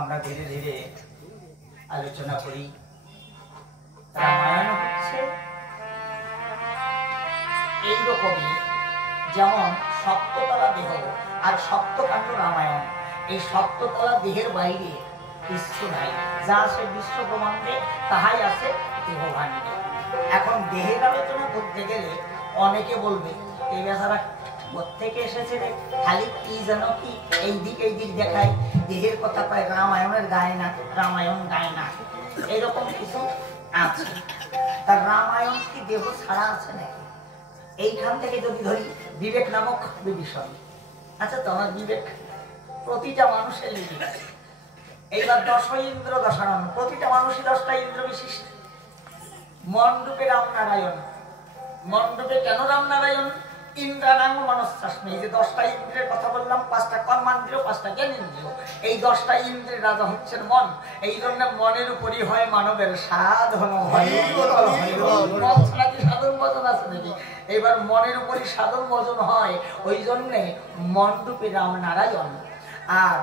আমরা ধীরে ধীরে আলোচনা করি। রামায়ণ হচ্ছে এইরকমই, যেমন সপ্ততলা দেহ আর সপ্তকাণ্ড রামায়ণ। এই সপ্ততলা দেহের বাইরে কিছু নাই, যা আছে বিশ্ব ব্রহ্মাণ্ডে তাহাই আছে দেহভাণ্ডে। এখন দেহের আলোচনা করতে গেলে অনেকে বলবে এই বেচারা কোত্থেকে এসেছে রে, খালি কি যেন কি এই দিক দেখায়, দেহের কথা পায়, রামায়ণের গায় না, রামায়ণ গায় না, এরকম কিছু আছে। তার রামায়ণ কি দেহ ছাড়া আছে নাকি? এইখান থেকে যদি ধরি বিবেক নামক বিষয়, আচ্ছা তোমার বিবেক প্রতিটা মানুষের লিমিট আছে। এইবার 10 ইন্দ্র দশানন, প্রতিটা মানুষই 10টা ইন্দ্র বিশিষ্ট। মণ্ডপে রামনারায়ণ, মণ্ডপে কেন রামনারায়ণ? ইন্দ্রাণাঙ্গ মনস্যাস্মি, যে 10টা ইন্দ্রের কথা বললাম, 5টা কর্মান্দ্রিয়, 5টা জ্ঞানেন্দ্রিয়। এই 10টা ইন্দ্রের রাজা হচ্ছেন মন। এই জন্য মনের উপরই হয় মানবের সাধন। মন ছাড়া কি সাধন ভজন আছে নাকি? এবার মনের উপরই সাধন ভজন হয়, ওই জন্যে মণ্ডপে রামনারায়ণ। আর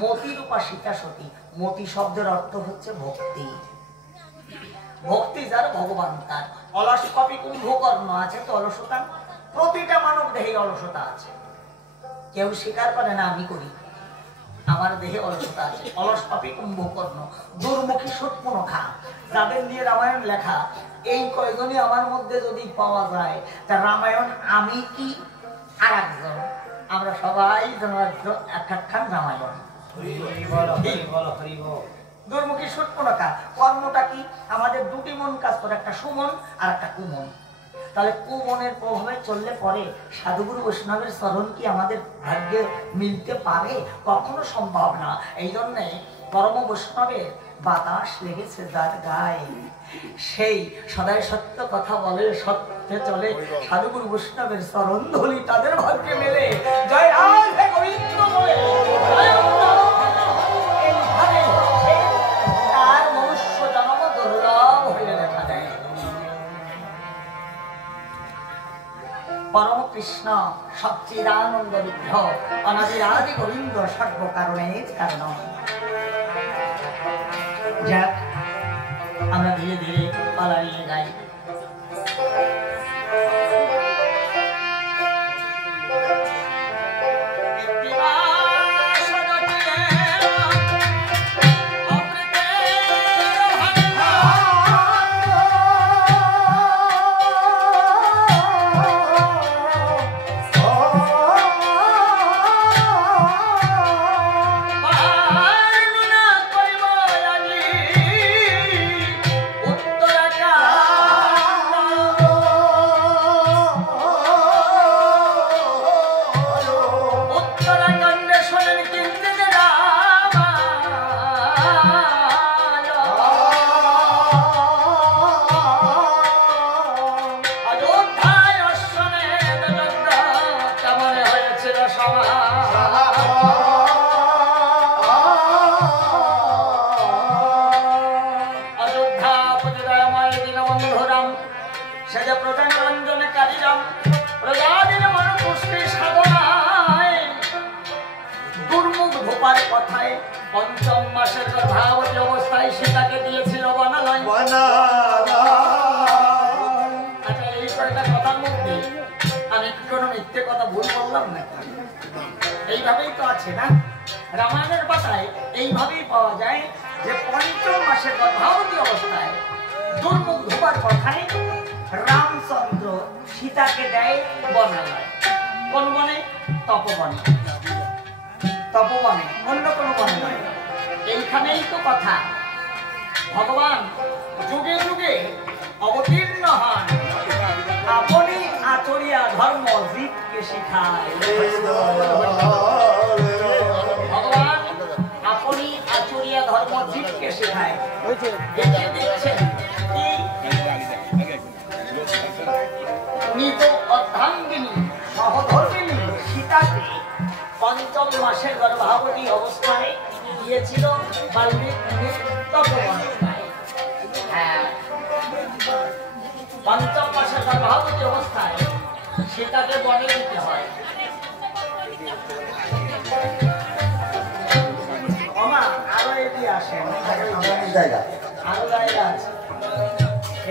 মতির উপাসিকা সতী, মতি শব্দের অর্থ হচ্ছে ভক্তি। ভক্তি যার ভগবান তার। অলস কপি কুম্ভকর্ণ আছে তো অলসতা, প্রতিটা মানব দেহে অলসতা আছে। কেউ স্বীকার করে না, আমি করি, আমার দেহে অলসতা আছে। অলস কপি কুম্ভকর্ণ, দুর্মুখী সুটমুখা, যাদের নিয়ে রামায়ণ লেখা, এই কয়জনই আমার মধ্যে যদি পাওয়া যায়, তা রামায়ণ আমি কি আর একজন, আমরা সবাই একখান রামায়ণ। দুর্মুখী সুটমুখা কর্মটা কি? আমাদের দুটি মন কাজ করে, একটা সুমন আর একটা কুমন। তাহলে কুমনের প্রভাবে চললে পরে সাধুগুরু বৈষ্ণবের চরণ কি আমাদের ভাগ্যে মিলতে পারে? কখনো সম্ভব না। এই জন্যে পরম বৈষ্ণবের বাতাস লেগেছে যার গায়ে, সেই সদাই সত্য কথা বলে, সত্যে চলে, সাধুগুরু বৈষ্ণবের চরণ ধুলি তাদের ভাগ্যে মেলে। জয় রাধে গোবিন্দ বলে তার মনুষ্য জন্ম দুর্লভ হয়ে দেখা দেয়। পরম কৃষ্ণ সচ্চিদানন্দ বিগ্রহ অনাদিরাদি গোবিন্দ সর্ব কারণের কারণ। যাক, আমরা ধীরে ধীরে পালাইয়ে গাই। পঞ্চম মাসের গর্ভাবতী অবস্থায় সীতাকে দিয়েছিল বনালয়। আচ্ছা, এই কয়েকটা কথার মধ্যে আমি কি কোনো মিথ্যে কথা ভুল বললাম না? এইভাবেই তো আছে না রামায়ণের পাতায়, এইভাবেই পাওয়া যায় যে পঞ্চম মাসের গর্ভাবতী অবস্থায় দুর্মুখ ধোবার কথায় রামচন্দ্র সীতাকে দেয় বনালয়। কোন বনে? তপবনে। তপবনে, অন্য কোন বনে নয়। এইখানেই তো কথা, ভগবান যুগে যুগে অবতীর্ণ হন, আপনি আচরিয়া ধর্ম জীবকে শিখায়। ভগবান আপনি আচরিয়া ধর্ম জীবকে শেখায়। দেখিয়ে দিচ্ছেন কি নিজ অর্ধাঙ্গিনী সহধর্মিনী সীতাকে পঞ্চম মাসের গর্ভাবতী অবস্থায় দিয়েছিল বাল্মীকি তপবনে। হ্যাঁ, পঞ্চম মাসের গর্ভাবতী অবস্থায় সীতাকে বনে দিতে হয়। আরো জায়গা? আরো জায়গা আছে,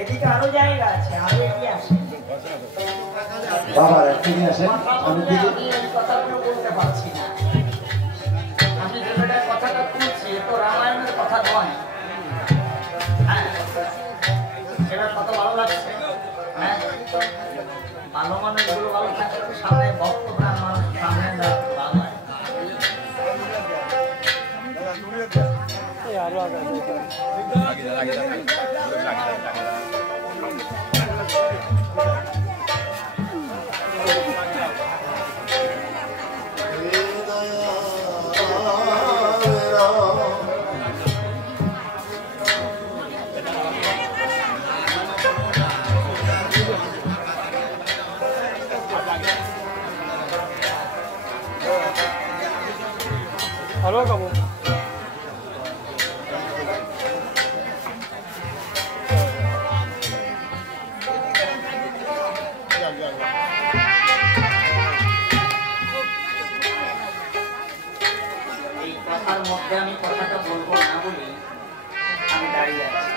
এদিকে আরো জায়গা আছে, আরো এগিয়ে আসে। বাবা এদিকে আসেন, আমি দিকে আমি এই কথাগুলো বলতে পারছি না। আমি যেটা কথাটা বলছি তো রামায়ণের কথা নয়। হ্যাঁ, এবার কত ভালো লাগছে। হ্যাঁ, ভালো মানুষগুলো ভালো থাকলে তো সামনে ভক্ত প্রাণ মানুষ সামনে ভালো হয়। Halo kamu. এই কথার মধ্যে আমি কথাটা বলবো না বলে আমি দাঁড়িয়ে আছি।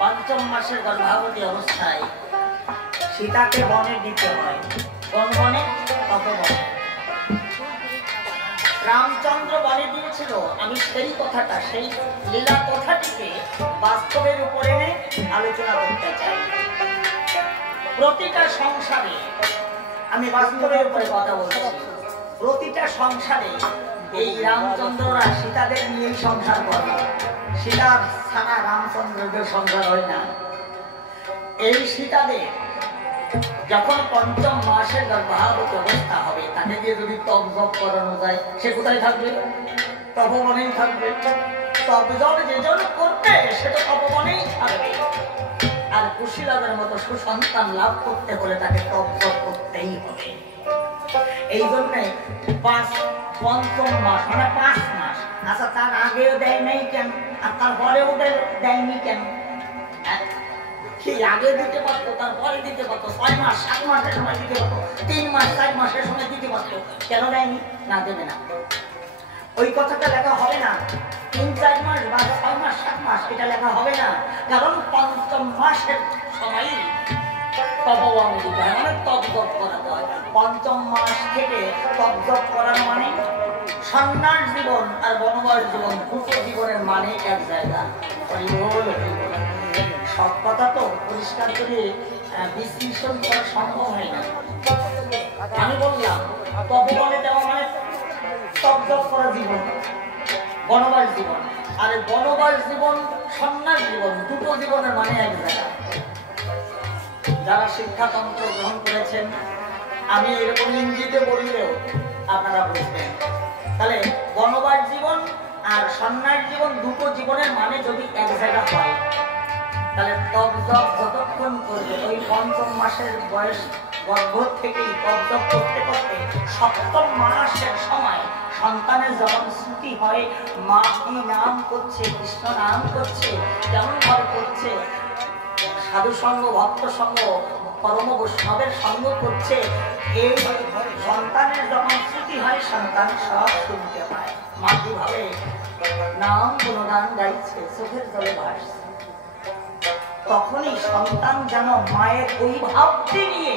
পঞ্চম মাসের গর্ভবতী অবস্থায় সীতাকে বনে দিতে হয়। কোন বনে? তপবনে। রামচন্দ্র বনে দিয়েছিল। আমি সেই কথাটা, সেই লীলা কথাটিকে বাস্তবের উপরে এনে আলোচনা করতে চাই। প্রতিটা সংসারে, আমি বাস্তবের উপরে কথা বলছি, প্রতিটা সংসারে এই রামচন্দ্ররা সীতাদের নিয়েই সংসার করে। সীতার ছাড়া রামচন্দ্রদের সংসার হয় না। এই সীতাদের যখন পঞ্চম মাসের গর্ভবতী অবস্থা হবে, তাকে দিয়ে যদি তপজপ করানো যায়, সে কোথায় থাকবে? তপবনেই থাকবে। তপজপ যেজন করবে সে তো তপবনেই থাকবে। আর কুশীলবের মতো সুসন্তান লাভ করতে হলে তাকে তপজপ করতেই হবে। এই জন্যে পঞ্চম মাস মানে 5 মাস। আচ্ছা, তার আগেও দেয় নাই কেন আর তারপরেও দেয়নি কেন? কি আগে দিতে পারতো, তারপরে দিতে পারতো, 6 মাস 7 মাসের সময় দিতে পারতো, 3 মাস 4 মাসের সময় দিতে পারতো, কেন দেয়নি? না, দেবে না। ওই কথাটা লেখা হবে না। 3-4 মাস বা 6 মাস 7 মাস এটা লেখা হবে না। কারণ পঞ্চম মাসের সময় তপবনে দিতে হয়, মানে তপজপ করাতে হয়। পঞ্চম মাস থেকে তপজপ করার মানে সন্ন্যাস জীবন আর বনবাস জীবন, দুটো জীবনের মানে এক জায়গা। সব কথা তো পরিষ্কার করে বিশ্লেষণ করা সম্ভব হয় না। আমি বললাম তপবনে দেওয়া মানে তপজপ করা জীবন, বনবাস জীবন। আর বনবাস জীবন, সন্ন্যাস জীবন, দুটো জীবনের মানে এক জায়গা। যারা শিক্ষাতন্ত্র গ্রহণ করেছেন, আমি এরকম ইঙ্গিতে বললেও আপনারা বুঝবেন। তাহলে বনবাস জীবন আর সন্ন্যাস জীবন, দুটো জীবনের মানে যদি এক জায়গা হয়, তাহলে তপজপ যতক্ষণ করবে, ওই পঞ্চম মাসের বয়স গর্ভ থেকেই তপজপ করতে করতে 7ম মাসের সময় সন্তানের যখন ছুটি হয়, মা কি নাম করছে, কৃষ্ণ নাম করছে, কেমন ভাবে করছে, সাধু সঙ্গ, ভক্ত সঙ্গ, পরম বৈষ্ণবের সঙ্গ করছে, এই সন্তানের যখন ছুটি হয় সন্তান সব শুনতে পায়। মা কিভাবে নাম গুণগান গাইছে, চোখের জলে ভাসছে। তখনই সন্তান যেন মায়ের ওই ভাবটি নিয়ে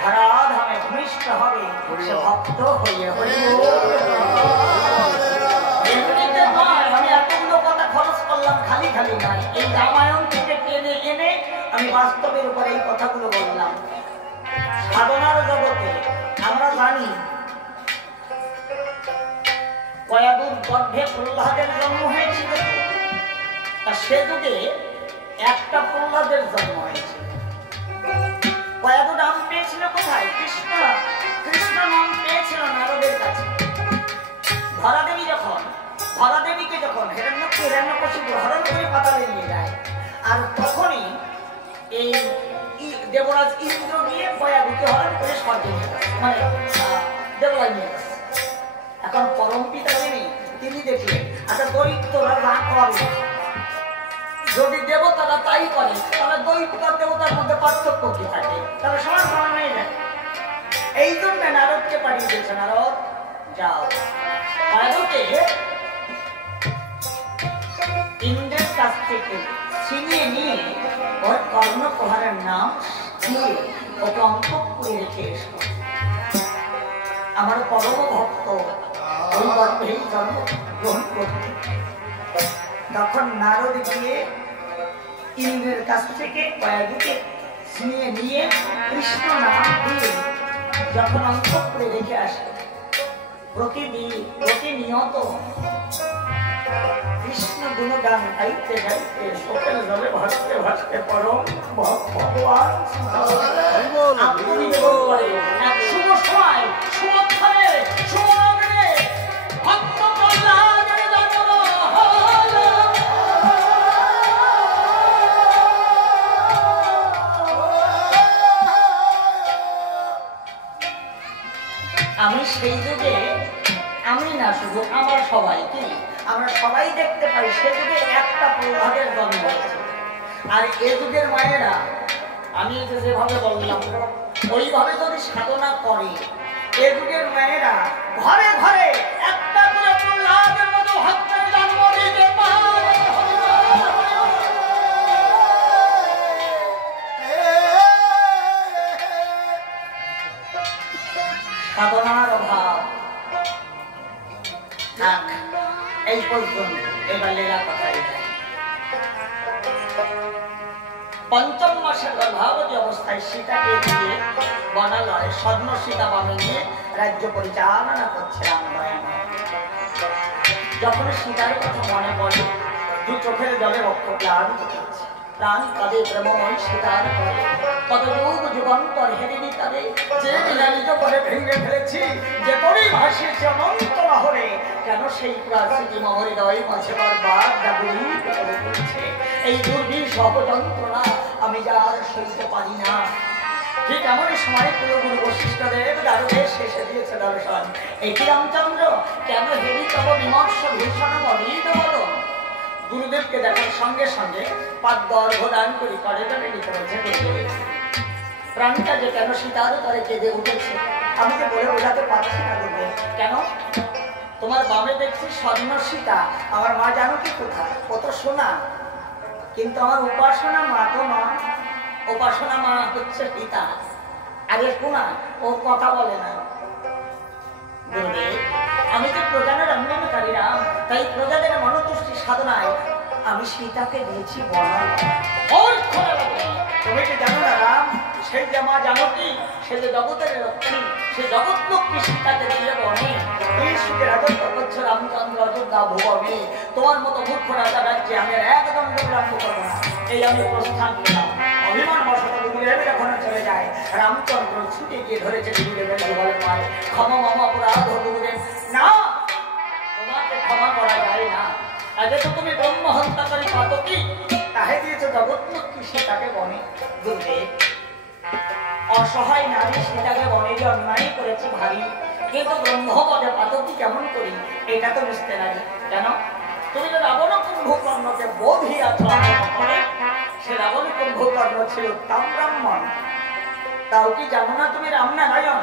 ধরাধামে ভূমিষ্ঠ হবে, সে ভক্ত হয়ে এমনিতে নয়। আমি এতগুলো কথা খরচ করলাম খালি খালি নয়, এই রামায়ণ থেকে টেনে এনে আমি বাস্তবের উপরে এই কথাগুলো বললাম। সাধনার জগতে আমরা জানি কয়াদুর গর্ভে প্রহ্লাদের জন্ম হয়েছিল। সে যুগে একটা প্রহ্লাদের জন্ম হয়েছিল। কয়াদু নাম পেয়েছিল কোথায়? কৃষ্ণ। কৃষ্ণ নাম পেয়েছিল নারদের কাছে। ধরাদেবীকে যখন হিরণ্যকশিপু হরণ করে পাতালে নিয়ে যায়, আর তখনই এই দেবরাজ ইন্দ্র গিয়ে কয়াদুকে হরণ করে স্বর্গে নিয়ে গেছে, মানে দেবরাজ নিয়ে গেছে। এখন পরম পিতা তিনি দেখলেন, আচ্ছা দৈত্যরা যা করে, যদি দেবতারা তাই করে, তাহলে দৈত্য দেবতার মধ্যে পার্থক্য কি থাকে? তাহলে সমান সমান হয়ে যায়। এই জন্য নারদকে পাঠিয়ে দিয়েছে, নারদ যাও কয়াদুকে ওর কর্ণপ্রহারের নাম দিয়ে ওকে অন্তঃপুরে রেখে এসো। আমার পরম ভক্ত ওই গর্ভেই জন্মগ্রহণ করতে। তখন নারদ গিয়ে ইন্দ্রের কাছ থেকে কয়েকদিকে ছিনিয়ে নিয়ে কৃষ্ণ নাম দিয়ে যখন অন্তঃপুরে রেখে আসে, প্রতিনিয়ত কৃষ্ণ গুণগান গাইতে গাইতে চোখের জলে ভাসতে ভাসতে পরম ভগবান আত্মনিবেদন করে এক শুভ সময় সুমক্ষণে সুমগ্নে ভক্ত প্রহ্লাদের জন্ম হলো। আমি সেই যুগে, আমি না শুধু আমরা সবাই, কি আমরা সবাই দেখতে পাই সে যুগে একটা প্রহ্লাদের জন্ম হয়েছে। আর এ যুগের মায়েরা, আমি যেভাবে বললাম ওইভাবে যদি সাধনা করে, এ যুগের মায়েরা ঘরে ঘরে একটা করে প্রহ্লাদের মতো ভক্তের জন্ম দিতে পারে। সাধনার অভাব থাক, এই পর্যন্ত। এবার লীলা কথাই যায়। পঞ্চম মাসের গর্ভাবতী অবস্থায় সীতাকে দিয়ে বনালয় স্বর্ণ সীতা বানিয়ে রাজ্য পরিচালনা করছে রামায়ণ। যখন সীতার কথা মনে পড়ে, দু চোখের জলে রক্ত প্লাবিত করছে। প্রাণ কাঁদে প্রেমময় সীতার করে, কত যুগ যুগান্তর হেরিনি তারে, যে নিজ করে ভেঙে ফেলেছি, যে তোরই ভাসিয়েছে অনন্ত লহরে, কেন সেই প্রাচীন মহৃদয় মাঝে বারবার জাগরিত করে পড়ছে। এই দুর্বিষহ যন্ত্রণা আমি যার সইতে পারি না। ঠিক এমনই সময় কুলগুরু বশিষ্ঠদেব দ্বারকে শেষে দিয়েছে দর্শন। এই রামচন্দ্র কেন হেরি তব বিমর্ষ ভীষণ বলিত বলো। গুরুদেবকে দেখার সঙ্গে সঙ্গে পাদ গর্ভদান করি করে নিতে হয়েছে। প্রাণীটা যে কেন সীতার তরে কেঁদে উঠেছে আমি যে বলে বোঝাতে পারছি না। গুরুদেব কেন? তোমার বামে দেখছি স্বর্ণ সীতা, আমার মা জানো কি কোথায়? কত সোনা, কিন্তু আমার উপাসনা মা তো মা, উপাসনা মা হচ্ছে পিতা। আরে কোনা ও কথা বলে না। গুরুদেব আমি তো প্রজাদের রঞ্জনকারী রাম, তাই প্রজাদের মনোতুষ্টি সাধনায় আমি সীতাকে দিয়েছি বর্ণনা। তুমি কি জানো না রাম, সেই যে মা জানো কি, সে যে জগতের লক্ষ্মী, সে জগৎ লক্ষ্মী সীতাকে দিয়ে বনে সুখে রাজত্ব করছে রামচন্দ্র অযোধ্যা ভুবনে। তোমার মতো মূর্খ রাজা রাজ্যে আমি একদম বিভ্রান্ত করবো না, এই আমি প্রস্থান নিলাম। অভিমান বসত গুরুদেব যখন চলে যায়, রামচন্দ্র ছুটে গিয়ে ধরেছে গুরুদেবের যুগলের পায়ে। ক্ষমা মামা অপরাধ গুরুদেব, না তোমাকে ক্ষমা করা যায় না। আগে তো তুমি ব্রহ্ম হত্যাকারী পাতকী, তাহে দিয়েছে জগৎ লক্ষ্মী সীতাকে বনে। গুরুদেব অসহায় নারী সীতাকে বনে যে অন্যায় করেছে ভারী, কিন্তু ব্রহ্মপদে পাতকী কেমন করি এটা তো বুঝতে লাগে। কেন? তুমি যে রাবণ কুম্ভকর্ণকে বোধিয়াছ, সে রাবণ কুম্ভকর্ণ ছিল তাম ব্রাহ্মণ। তাও কি জানো না তুমি রামনারায়ণ?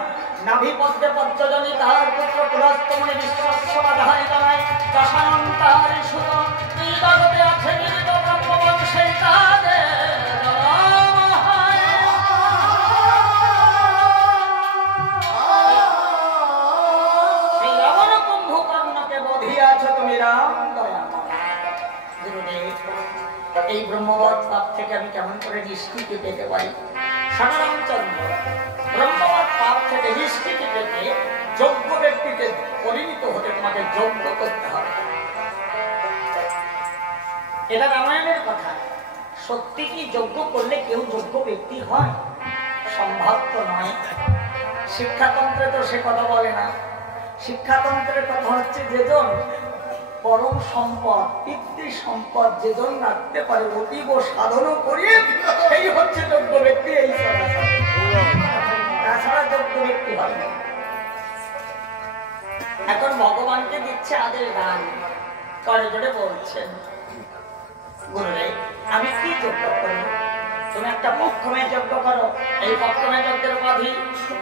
নাভি পদ্মে পদ্মজনী তাহার পুত্র পুরস্তমনে বিশ্বস্বধারিতনায় দশানন্তারি সুত এই জগতে আছে নিহিত ব্রহ্মবন সেই তাদের সেই রাবণ কুম্ভকর্ণকে বধিয়াছ তুমি রাম দয়া। গুরুদেব এই ব্রহ্মবৎ পাপ থেকে আমি কেমন করে নিষ্কৃতি পেতে পারি? রামচন্দ্র ব্রহ্মবৎ পাপ থেকে নিষ্কৃতি পেতে যোগ্য ব্যক্তিতে পরিণত হতে তোমাকে যোগ্য করতে হবে। এটা রামায়ণের কথা। সত্যি কি যোগ্য করলে কেউ যোগ্য ব্যক্তি হয়? সম্ভব তো নয়। শিক্ষাতন্ত্রে তো সে কথা বলে না। শিক্ষাতন্ত্রের কথা হচ্ছে যেজন পরম সম্পদ, পিতৃ সম্পদ যেজন রাখতে পারে, অতীব সাধন করিয়ে সেই হচ্ছে যোগ্য ব্যক্তি। এই তাছাড়া যোগ্য ব্যক্তি হয় না। এখন ভগবানকে দিচ্ছে আদেশ দান, করে জোরে বলছেন গুরুদেব আমি কি যজ্ঞ করবো? তুমি একটা পক্ষমে যজ্ঞ করো। এই পক্ষমে যজ্ঞের উপাধি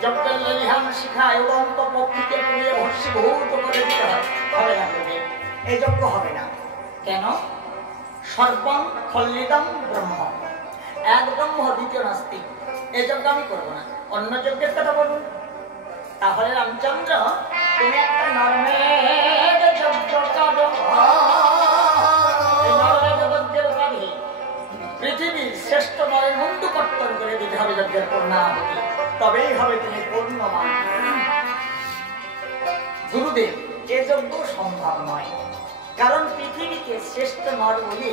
যজ্ঞের লিহান শিখায় উদন্ত পক্ষীকে পুড়িয়ে ভস্মীভূত করে দিতে হবে না। গুরুদেব এই যজ্ঞ হবে না। কেন? সর্বং খল্লিদং ব্রহ্ম, এক ব্রহ্ম দ্বিতীয় নাস্তিক, এই যজ্ঞ আমি করবো না, অন্য যজ্ঞের কথা বলুন। তাহলে রামচন্দ্র তুমি একটা নরমের যজ্ঞ করো। পৃথিবীর শ্রেষ্ঠ নরের মুন্ডু কর্তন করে দিতে হবে যজ্ঞের পূর্ণাহুতি, তবেই হবে তুমি পূর্ণমান। গুরুদেব, এ যজ্ঞ সম্ভব নয়, কারণ পৃথিবীকে শ্রেষ্ঠ নর বলে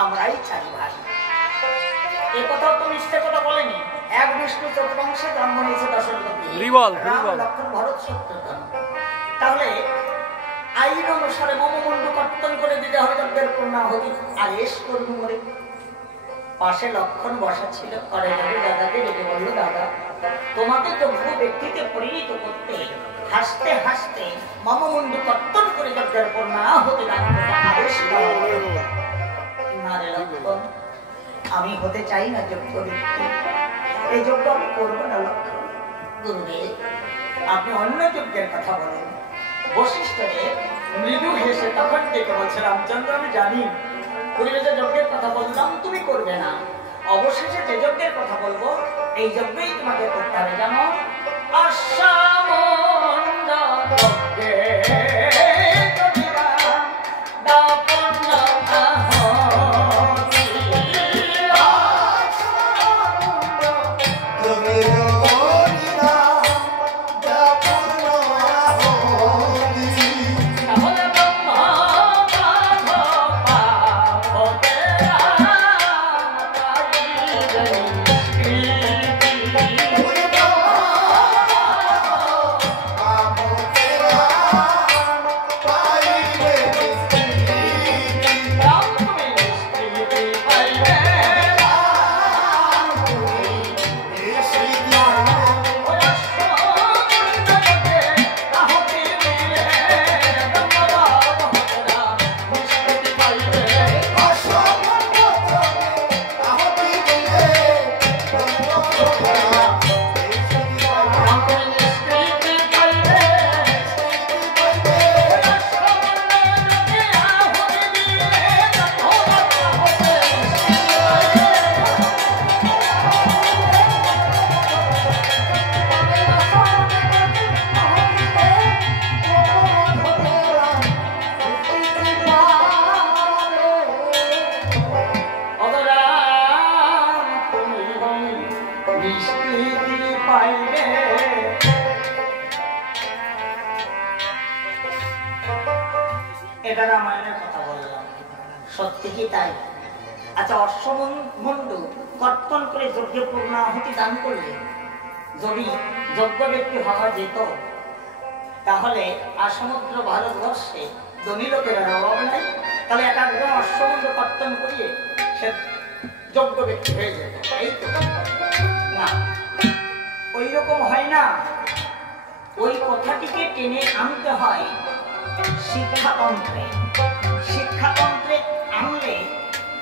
আমরাই 4 ভাগ। এ কথাও তো মিথ্যে কথা বলেনি। এক বিষ্ণু চতুর্বংশে জন্ম নিয়েছে দশরথ, রাম লক্ষ্মণ ভরত শত্রুঘ্ন। তাহলে আইন অনুসারে মমমুন্ডু কর্তন করে দিতে হবে যজ্ঞের পূর্ণাহুতি। আদেশ করবো বলে পাশে লক্ষণ বসা ছিল, পরে দাদাকে ডেকে বলল, দাদা তোমাকে যোগ্য ব্যক্তিতে পরিণত করতে হাসতে হাসতে মমমুন্ডু কর্তন করে যজ্ঞের পূর্ণাহুতি দান করতে আদেশ করো। না রে লক্ষণ, আমি হতে চাই না যোগ্য ব্যক্তি, এই যজ্ঞ আমি করবো না লক্ষণ। গুরুদেব, আপনি অন্য যজ্ঞের কথা বলেন। বশিষ্ঠদেব মৃদু হেসে তখন ডেকে বলছে, রামচন্দ্র আমি জানি পূর্বে যে যজ্ঞের কথা বললাম তুমি করবে না, অবশেষে যে যজ্ঞের কথা বলবো এই যজ্ঞই তোমাকে করতে হবে। যেমন এটা রামায়ণের কথা বললাম, সত্যি কি তাই? আচ্ছা, অশ্বমন্ডু কর্তন করে যজ্ঞের পূর্ণাহুতি দান করলে যদি যজ্ঞ ব্যক্তি হওয়া যেত, তাহলে আর সমগ্র ভারতবর্ষে ধনী লোকের অভাব নাই। তাহলে একজন অশ্বমন্ডু কর্তন করিয়ে সে যজ্ঞ ব্যক্তি হয়ে যেত। এই তো না, ওই রকম হয় না। ওই কথাটিকে টেনে আনতে হয় শিক্ষাতন্ত্রে। শিক্ষাতন্ত্রে আনলে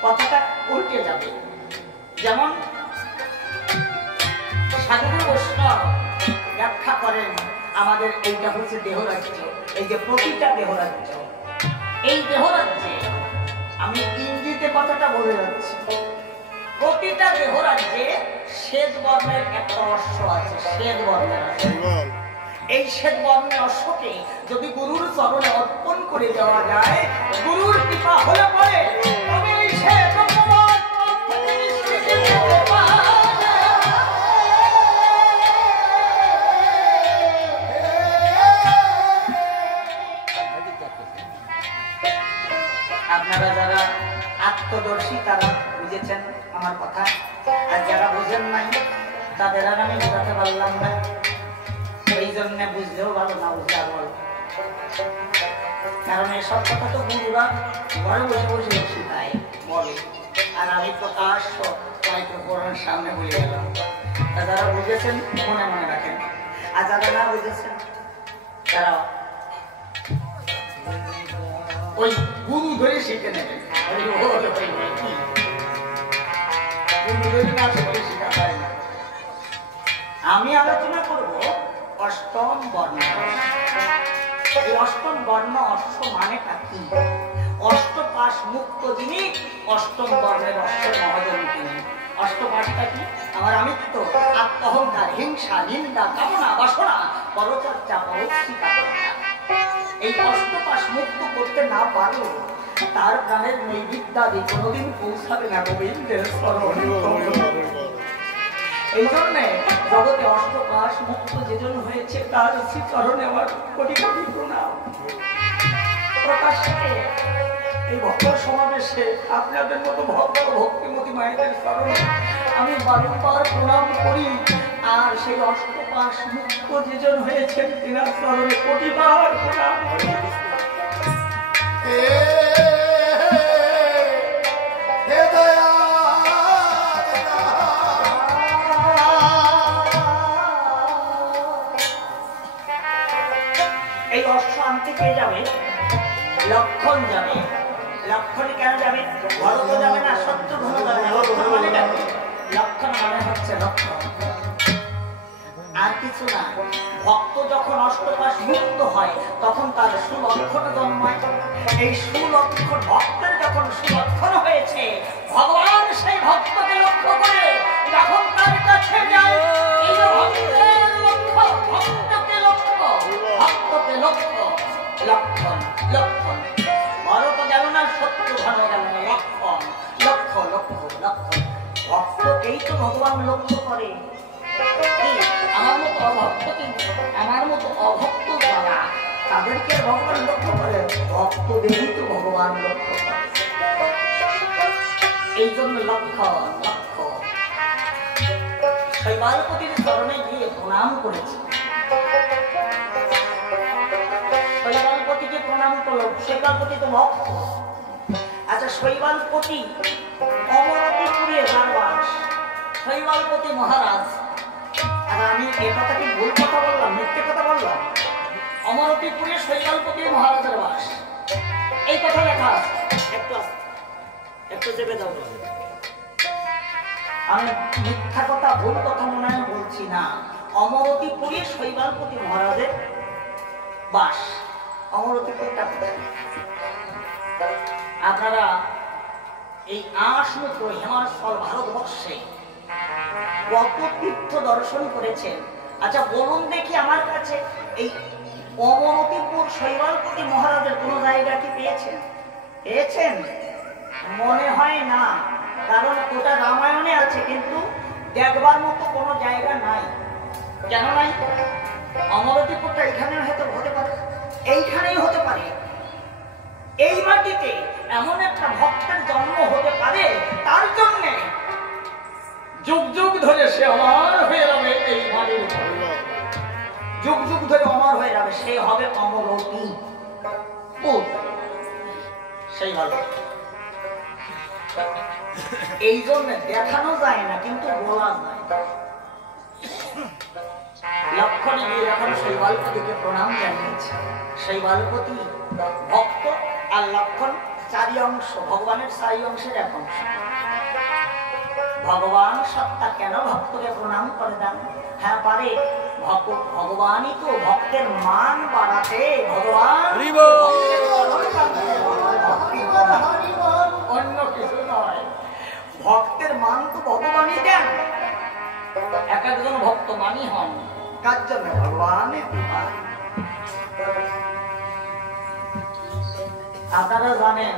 কথাটা উল্টে যাবে। যেমন সাধুগুরু বৈষ্ণব ব্যাখ্যা করেন, আমাদের এইটা হচ্ছে দেহরাজ্য, এই যে প্রতিটা দেহরাজ্য, এই দেহরাজ্যে আমি ইংরেজিতে কথাটা বলে যাচ্ছি, প্রতিটা দেহরাজ্যে শ্বেত বর্ণের একটা অশ্ব আছে, শ্বেত বর্ণের অশ্ব। এই শ্বেত বর্ণের অশ্বকে যদি গুরুর চরণে অর্পণ করে দেওয়া যায়, গুরুর কৃপা হলে পরে তবে এই শ্বেত আপনারা যারা আত্মদর্শী তারা বুঝেছেন আমার কথা, আর যারা বুঝেন নাই তাদের আর আমি বোঝাতে পারলাম না। এই জন্য বুঝলেও ভালো, না বুঝলে ভালো, কারণ এসব কথা তো গুরুরা ঘরে বসে বসে শিখায় বলে, আর আমি প্রকাশ্য মাইক্রোফোনের সামনে বলে গেলাম। যারা বুঝেছেন মনে মনে রাখেন, আর যারা না বুঝেছেন তারা ওই গুরু ধরে শিখে নেবেন। আমি আলোচনা করব অষ্টম বর্ণ। এই অষ্টম বর্ণ অশ্ব মানেটা কি? অষ্টপাশ মুক্ত যিনি, অষ্টম বর্ণের অশ্ব মহাজন তিনি। অষ্টপাশটা কি? আমার আমিত্ব, আত্মহংকার, হিংসা, নিন্দা, কামনা, বাসনা, পরচর্চা, পরশ্রিতা। এই অষ্টপাশ মুক্ত করতে না পারলে তার প্রাণের নৈবিদ্যাদি কোনোদিন পৌঁছাবে না গোবিন্দের স্মরণ। এই জন্যে জগতে অষ্টপাশ মুক্ত যেজন হয়েছে তার শ্রীচরণে আমার কোটি কোটি প্রণাম। প্রকাশ্যে এই ভক্ত সমাবেশে আপনাদের মতো ভক্ত ভক্তিমতী মায়েদের স্মরণে আমি বারংবার প্রণাম করি। আর সেই অষ্টপাশ মুক্ত যেজন হয়েছেন তিনার স্মরণে কোটিবার প্রণাম করি। এই অশ্ব আনতে কে যাবে? লক্ষণ যাবে। লক্ষণ কেন যাবে? ভরত যাবে না, শত্রুঘ্ন যাবে না। লক্ষণ মানে যাবে, লক্ষণ মানে হচ্ছে লক্ষণ, আর কিছু না। ভক্ত যখন অষ্টপাশ মুক্ত হয় তখন তার সুলক্ষণ জন্মায়। এই সুলক্ষণ ভক্তের যখন সুলক্ষণ হয়েছে, ভগবান সেই ভক্তকে লক্ষ্য করে যখন তার কাছে যায়, এই ভক্তের লক্ষ্য, ভক্তকে লক্ষ্য, ভক্তকে লক্ষ্য, লক্ষণ লক্ষণ। ভরত গেল না, শত্রুঘ্ন গেল না, লক্ষণ লক্ষ্য লক্ষ্য লক্ষণ। ভক্তকেই তো ভগবান লক্ষ্য করে। আমার মতো অভক্তকে, আমার মতো অভক্ত যারা, তাদেরকে ভগবান লক্ষ্য করে, ভক্তদেরই তো ভগবান লক্ষ্য করে। এই জন্য লক্ষ্য লক্ষ্য। শৈবালপতির চরণে গিয়ে প্রণাম করেছে। শৈবালপতিকে প্রণাম করল। শৈবালপতি তো ভক্ত। আচ্ছা, শৈবালপতি অমরতিপুরে যার বাস, শৈবালপতি মহারাজ। আর আমি এ কথা কি ভুল কথা বললাম, মিথ্যে কথা বললাম? অমরতিপুরে শৈবালপতি মহারাজের বাস, এই কথা লেখা আছে। একটু চেপে দাও। আমি মিথ্যা কথা ভুল কথা মনে হয় বলছি না। অমরতিপুরে শৈবালপতি মহারাজের বাস। অমরতিপুরটা আপনারা এই আসমুদ্র হিমাচল ভারতবর্ষে কত তীর্থ দর্শন করেছেন? আচ্ছা বলুন দেখি আমার কাছে, এই অমরতিপুর শৈবালপতি মহারাজের কোন জায়গা কি পেয়েছেন? পেয়েছেন? মনে হয় না, কারণ ওটা রামায়ণে আছে, কিন্তু দেখবার মতো কোনো জায়গা নাই। কেন নাই? অমরতিপুরটা এখানে হয়তো হতে পারে, এইখানেই হতে পারে। এই মাটিতে এমন একটা ভক্তের জন্ম হতে পারে, তার জন্যে যুগ যুগ ধরে সে অমর হয়ে যাবে। এই মাটির যুগ যুগ ধরে অমর হয়ে যাবে, সে হবে অমরতী। সেই ভালো। এই জন্য দেখানো যায় না, কিন্তু বলা যায়। লক্ষণে গিয়ে যখন শৈবালপতিকে প্রণাম জানিয়েছে, শৈবালপতি ভক্ত আর লক্ষণ চারি অংশ, ভগবানের চারি অংশের এক অংশ। ভগবান সত্তা কেন ভক্তকে প্রণাম করে দেন? হ্যাঁ পারে, ভগবানই তো ভক্তের মান বাড়াতে, ভগবান অন্য কিছু নয়। ভক্তের মান তো ভগবানই দেন। এক একজন ভক্ত মানি হন কার জন্য? ভগবানের কৃপা। আপনারা জানেন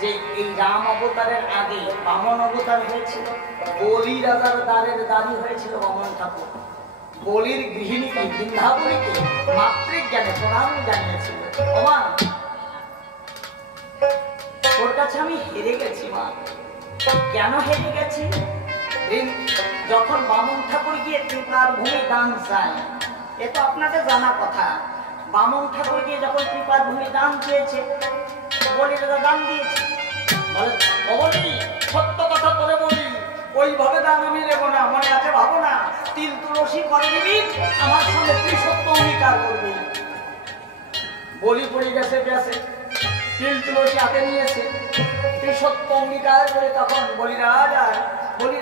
যে এই রাম অবতারের আগে বামন অবতার হয়েছিল। বলি রাজার দ্বারের দাঁড়ি হয়েছিল বামন ঠাকুর। বলির গৃহিণীকে, বৃন্দাবনীকে মাতৃজ্ঞানে প্রণাম জানিয়েছিল। ওমা, তোর কাছে আমি হেরে গেছি মা। কেন হেরে গেছি? যখন বামন ঠাকুর গিয়ে ত্রিপার ভূমি দান চায়, এ তো আপনাদের জানা কথা। বামন ঠাকুর গিয়ে যখন ত্রিপার ভূমি দান চেয়েছে, বলি রাজা দান দিয়েছে। বলি সত্য কথা করে বলি, ওইভাবে দান আমি নেব না। মনে আছে ভাবো না, তিল তুলসী করে দিবি, আমার সঙ্গে তুই সত্য অঙ্গীকার করবি। বলি পড়ে গেছে গেছে, তিল তুলসী হাতে নিয়েছে, তুই সত্য অঙ্গীকার করে। তখন বলি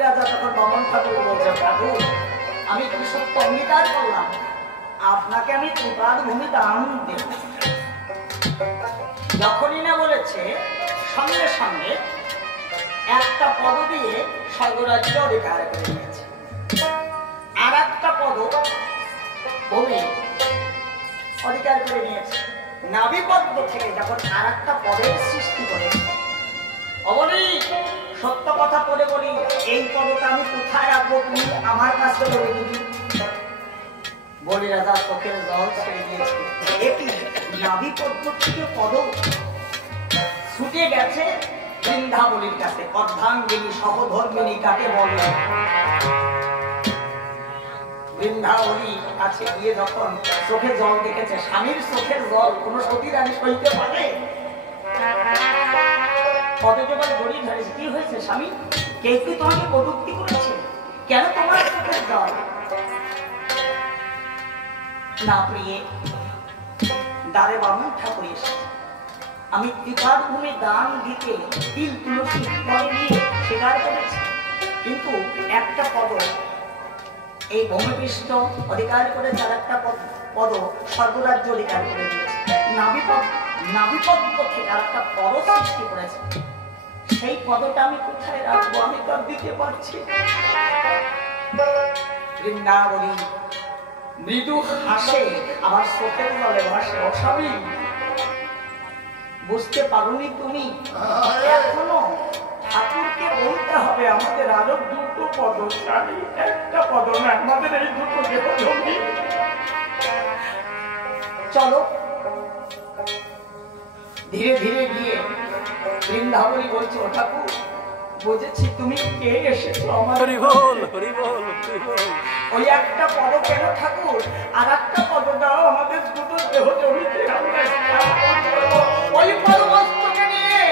রাজা তখন বামন ঠাকুর বলছে, ঠাকুর আমি তুই সত্য অঙ্গীকার করলাম, আপনাকে আমি ত্রিপাদ ভূমি দান দেব। যখনই না বলেছে, সঙ্গে সঙ্গে একটা পদ দিয়ে স্বর্গরাজ্য অধিকার করে নিয়েছে, আর একটা পদ ভূমি অধিকার করে নিয়েছে। নাভিপদ্ম থেকে যখন আর একটা পদের সৃষ্টি করেছে, অবনী সত্য কথা বলে বলি, এই পদটা আমি কোথায় রাখবো, তুমি আমার কাছে বলে দিবি। বলি রাজা চোখের জল ছেড়ে দিয়েছে। একই নাভিপদ্ম থেকে পদ ছুটে গেছে বৃন্দাবলীর কাছে। অর্ধাঙ্গিনী সহধর্মিনী কাকে বলে? বৃন্দাবলী কাছে গিয়ে যখন চোখে জল দেখেছে, স্বামীর চোখের জল কোন সতী রানী সইতে পারে? পদজোগাল জড়িয়ে ধরেছে। কি হয়েছে স্বামী? কে কি তোমাকে কটূক্তি করেছে? কেন তোমার চোখের জল? না প্রিয়ে, দ্বারে বামুন ঠাকুর এসেছে, আমি ত্রিপাদ ভূমি দান দিতে তিল তুলসী ফল নিয়ে স্বীকার করেছি, কিন্তু একটা পদ এই ভূমিপৃষ্ঠ অধিকার করে, যার একটা পদ স্বর্গরাজ্য অধিকার করে দিয়েছে। নাভিপদ্ম থেকে আর একটা পদ সৃষ্টি করেছে, সেই পদটা আমি কোথায় রাখবো? আমি তো দিতে পারছি। বৃন্দাবলী মৃদু হাসে, আবার চোখের জলে ভাসে। অস্বামী, বুঝতে পারোনি তুমি? এখনো ঠাকুরকে বলতে হবে আমাদের আরো দুটো পদ চাই, একটা পদ না, আমাদের এই দুটো দেহ জমি। চলো। ধীরে ধীরে গিয়ে বৃন্দাবনী বলছে, ও ঠাকুর বুঝেছি তুমি কে এসেছো আমার। ওই একটা পদ কেন ঠাকুর? আর একটা পদ দাও, আমাদের দুটো দেহ জমিতে ওই পরবস্তকে নিয়ে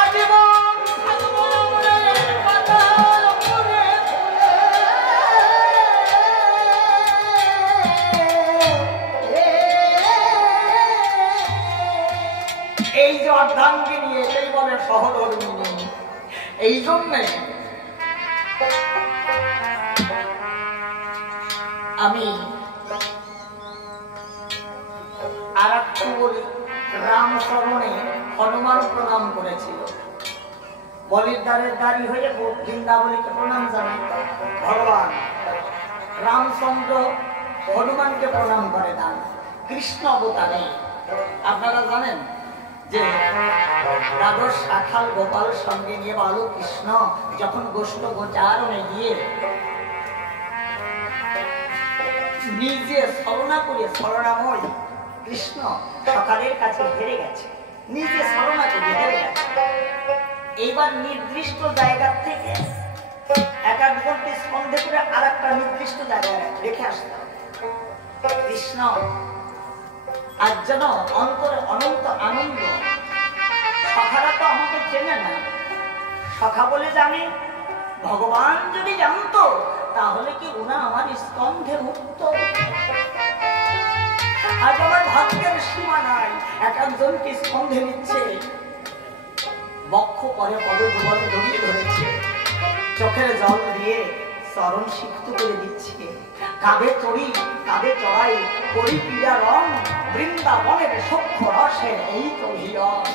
আজীবন থাকবো পাতাল করে। এই যে অর্ধাঙ্গিনী, এটাই বলে সহধর্মিনী। এই জন্যে আমি আর একটু বলি, রামচরণে হনুমান প্রণাম করেছিল। বলির দ্বারের দাঁড়ি হয়ে বৃন্দাবলীকে প্রণাম জানাই। ভগবান রামচন্দ্র হনুমানকে প্রণাম করে দেন কৃষ্ণ অবতারে। আপনারা জানেন যে দ্বাদশ শাখাল গোপাল সঙ্গে নিয়ে বালু কৃষ্ণ যখন গোষ্ঠ গোচারণে গিয়ে নিজে ছলনা করে, ছলনাময় কৃষ্ণ সকালের কাছে হেরে গেছে, নিজে ছলনা করে হেরে গেছে। এইবার নির্দিষ্ট জায়গা থেকে এক একজনকে সন্দেহ করে আর একটা নির্দিষ্ট জায়গায় রেখে আসতে হবে। কৃষ্ণ আজ যেন অন্তরে অনন্ত আনন্দ। সখারা তো আমাকে চেনে না, সখা বলে জানে। ভগবান যদি জানতো তাহলে কি ওনা আমার স্কন্ধে মুক্ত? আজ আমার ভাগ্যের সীমা নাই, এক একজনকে স্কন্ধে নিচ্ছে, বক্ষ পরে পদযুগল জড়িয়ে ধরেছে, চোখের জল দিয়ে চরণ সিক্ত করে দিচ্ছে। কাঁধে চড়ি, কাঁধে চড়াই করি পীড়া রং, বৃন্দাবনের সূক্ষ্ম রসে এই তো হিরণ।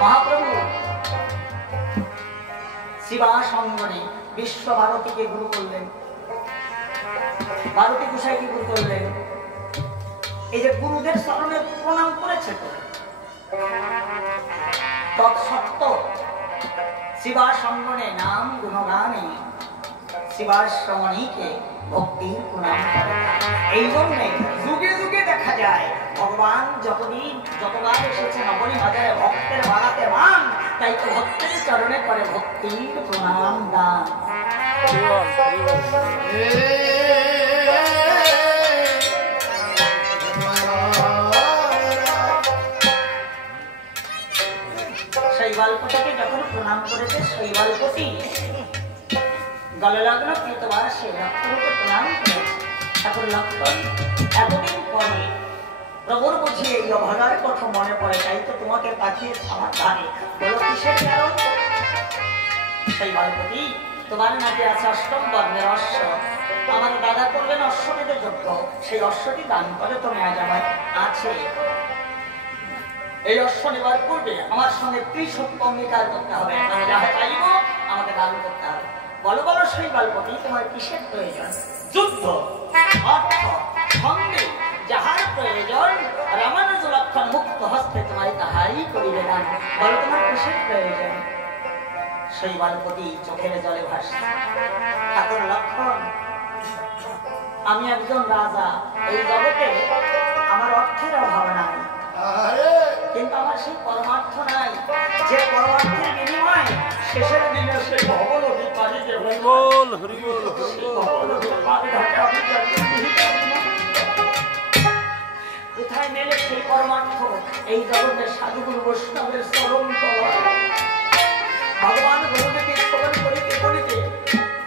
মহাপ্রভু শিবাসঙ্গনে বিশ্বভারতীকে গুরু করলেন, ভারতী গোসাইকে গুরু করলেন। এই যে গুরুদের চরণে প্রণাম করেছে তো, তৎসত্ত্ব শিবাসঙ্গনে নাম গুণগানে শিবাশ্রমণীকে ভক্তির প্রণাম করে। এই জন্যে যুগে যুগে দেখা যায় ভগবান যতবার এসেছেন অবনী বাজারে ভক্তের বাড়াতে মান, তাই তো ভক্তের চরণে করে ভক্তির প্রণাম দান। শৈবালপতিকে যখন প্রণাম করেছে, শৈবালপতি গললগ্ন কৃতবার সে লক্ষণকে প্রণাম করেছে। ঠাকুর লক্ষণ এতদিন পরে প্রভুর বুঝি এই অভাগার কথা মনে পড়ে, তাই তো তোমাকে পাঠিয়েছে আমার ধারে। বলো কিসের কারণ? শৈবালপতি তোমার নাকি আছে অষ্টম বর্ণের অশ্ব, আমার দাদা করলেন অশ্বমেধের যজ্ঞ, সেই অশ্বটি দান করে তুমি আজ আমার আছে। এই অশ্ব নেবার পূর্বে আমার সঙ্গে ত্রিসত্য অঙ্গীকার করতে হবে। আমি যাহা চাইব আমাকে দান করতে হবে। বলো বলো সেই গল্পটি তোমার কিসের প্রয়োজন? যুদ্ধ, অর্থ, সঙ্গে যাহার প্রয়োজন রামানুজ লক্ষণ মুক্ত হস্তে তোমার তাহাই করিবে দান। বলো তোমার কিসের প্রয়োজন? সেই গল্পটি চোখের জলে ভাসছে। ঠাকুর লক্ষণ, আমি একজন রাজা, এই জগতে আমার অর্থের অভাব নাই, কিন্তু আমার সেই পরমার্থ নাই যে পরমার্থের বিনিময় শেষের দিনে সেই ভবনদী পাড়ি যে কোথায় মেলে সেই পরমার্থ? এই জগতের সাধুগুরু বৈষ্ণবের চরণ তলায় ভগবান গুরুদেবকে স্মরণ করিতে করিতে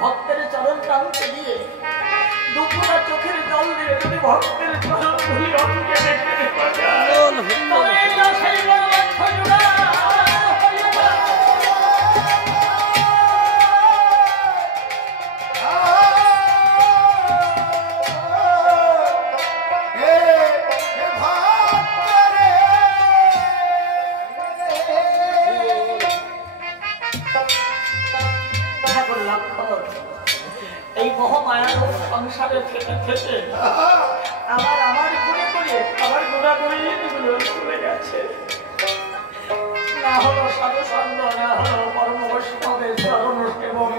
ভক্তের চরণ প্রান্তে দিয়ে দুপুরা চোখের জল দিয়ে যদি ভক্তের চরণ ধুলি অঙ্গে দেখে সেই পরমার্থ জুড়া এই মহামায়ার সংসারে থেকে থেকে আমার করে করে আমার গুণাগুণগুলো চলে গেছে। না হলো সাধু সঙ্গ, না হলো পরম বৈষ্ণবের চরণ সেবন,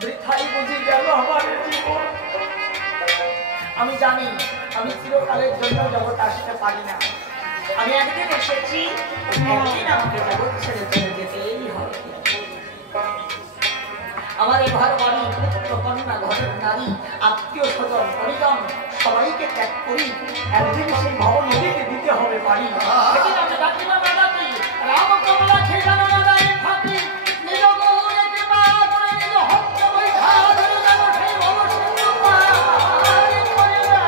বৃথাই বুঝি গেল আমার জীবন। আমি জানি আমি চিরকালের জন্য জগৎ আসতে পারি না। আমি একদিন এসেছি, একদিন আমাকে জগৎ ছেড়ে চলে যেতেই হবে। আমার এই ঘর বাড়ি, পুত্র কন্যা, ঘরের নারী, আত্মীয় স্বজন, পরিজন সবাইকে ত্যাগ করি, একদিন সেই ভবন নদীকে দিতে হবে পারি। সেদিন আমি ডাকি না ডাকি রাম কমলা খেলানো না দাঁড়িয়ে থাকি, নিজ গৌরে কৃপা করে নিজ হস্ত বৈঠা ধরে যেন সেই ভব সিন্ধু পার করিবে।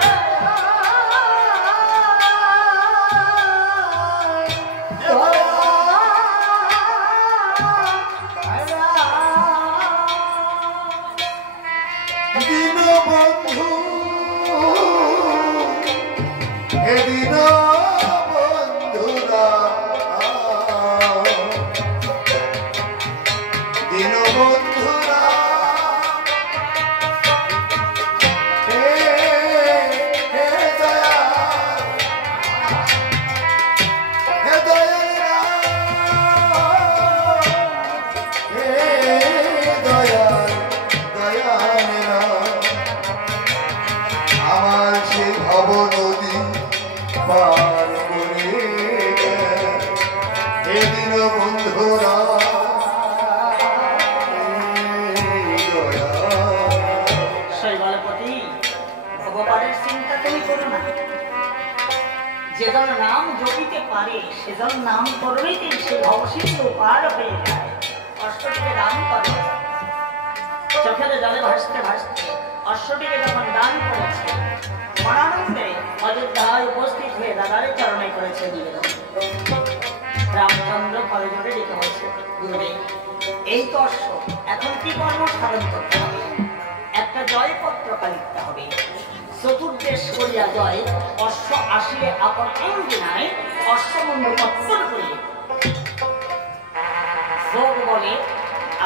দীনবন্ধু হে দীনবন্ধুরা, দীনবন্ধুরা হে হে দয়া, হে দয়া, হে দয়া দয়ালেরা, আমার সেই ভব নদী পার করে হে দীনবন্ধুরা সেই গল্পটি ভগবানের চিন্তা তুমি করো না। যেজন নাম জপিতে পারে সেজন নাম করলেই সে ভবসিন্ধু পার হয়ে যায়। অষ্টটিকে দান করে, চোখের জলে ভাসতে ভাসতে অশ্বটিকে যখন দান করেছে, মনানন্দে অযোধ্যায় উপস্থিত হয়ে দাদারে চরণে করেছে নিবেদন। রামচন্দ্র কলেজে ডেকে হয়েছে, গুরুদেব এই তো অশ্ব, এখন কি কর্ম সাধন করতে হবে? একটা জয়পত্রকা লিখতে হবে। চতুর্দেশ করিয়া জয়, অশ্ব আসিলে আপন অঙ্গিনায় অশ্বমুণ্ড পত্তন করে যোগ বলে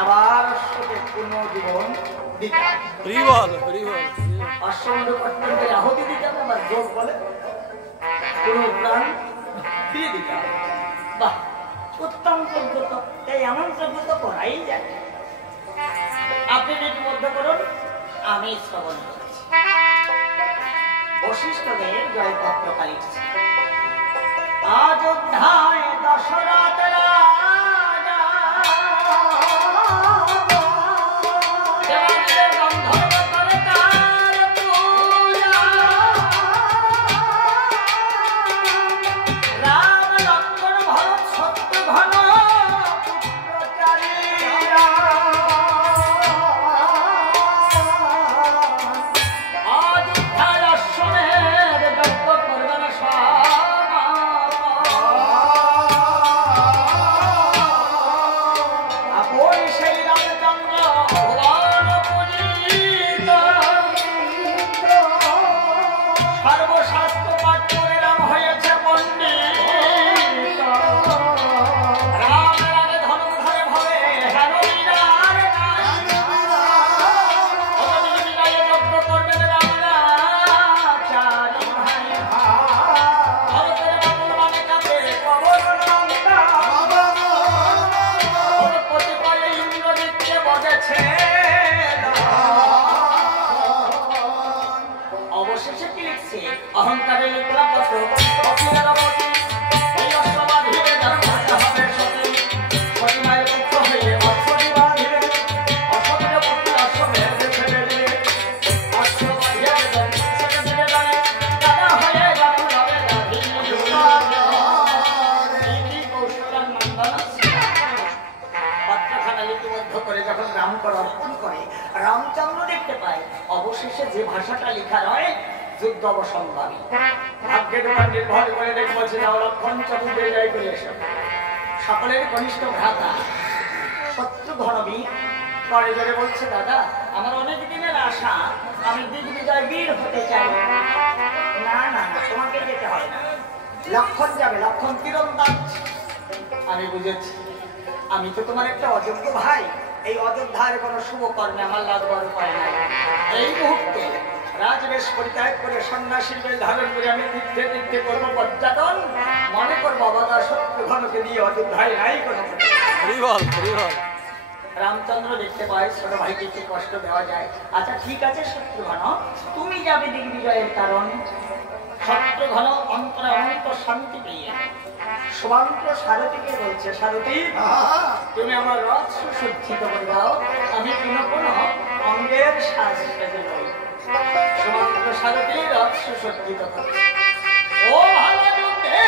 আবার অশ্বকে পুনর্জীবন দিতে অশ্বমুণ্ড পত্তন করে আহুতি দিতে হবে, আবার যোগ বলে পুনঃপ্রাণ ফিরে দিতে হবে। বাহ, উত্তম যোগ্য তো, তাই এমন যোগ্য তো করাই যায়। আপনি লিপিবদ্ধ করুন, আমি শ্রবণ করছি। বশিষ্ঠদের জয়পত্রকা লিখছে। অযোধ্যায় দশরথ রাজা দেবাদিদেব গন্ধর্ব করে তার পূজা। রাম লক্ষ্মণ ভরত শত্রুঘ্ন পুত্রচারীরা অযোধ্যায় অশ্বমেধ যজ্ঞ করবেন আপন সেই রামচন্দ্র ভুবন পূজিত। সর্বশাস্ত্র পাঠ করে রাম হয়েছে পণ্ডিত। লিখছে অহংকারে লিখলা পত্র অখিলের অবধি এই অশ্ববাধিরে রাজা হবে সতী সতী মায়ের পুত্র হয়ে অশ্বরী বাঁধিলে অশ্বরীর পুত্র অশ্বমের দেখে বেরিয়ে অশ্ববাধিরে ছেড়ে দিলে জানে দাদা হয়ে গেল রবে রাধি নীতি কৌশলার নন্দন পত্রখানা লিপিবদ্ধ করে যখন রামকর অর্পণ করে রামচন্দ্র দেখতে পায় অবশেষে যে ভাষাটা লেখা রয় যুদ্ধ অবসম্ভাবী ভাগ্যের উপর নির্ভর করে দেখবো যে লক্ষণ চতুর্দে জয় করে এসে সকলের কনিষ্ঠ ভ্রাতা শত্রুঘ্নবী পরে জোরে বলছে দাদা আমার অনেক দিনের আশা আমি দিগ্বিজয় বীর হতে চাই না না না তোমাকে যেতে হয় না লক্ষণ যাবে লক্ষণ তীরন্দাজ আমি বুঝেছি আমি তো তোমার একটা অযোগ্য ভাই এই অযোধ্যার কোনো শুভ কর্মে আমার লাগবার উপায় নাই এই মুহূর্তে রাজবেশ পরিত্যাগ করে সন্ন্যাসীর বেশ ধারণ করে আমি তীর্থে তীর্থে করবো পর্যটন মনে করবো বাবা শত্রুঘ্নকে দিয়ে অযোধ্যায় নাই কোনো রামচন্দ্র দেখতে পায় ছোট ভাইকে কি কষ্ট দেওয়া যায় আচ্ছা ঠিক আছে শত্রুঘ্ন তুমি যাবে দিগ্বিজয়ের কারণ শত্রুঘ্ন অন্তরে অনন্ত শান্তি পেয়ে সুমন্ত্র সারথীকে বলছে সারথী তুমি আমার রথ সুসজ্জিত করে দাও আমি কোনো অঙ্গের সাজ সেজে নই সুমন্ত্র সারথী রথ সুসজ্জিত করছে ও ভালো যুদ্ধে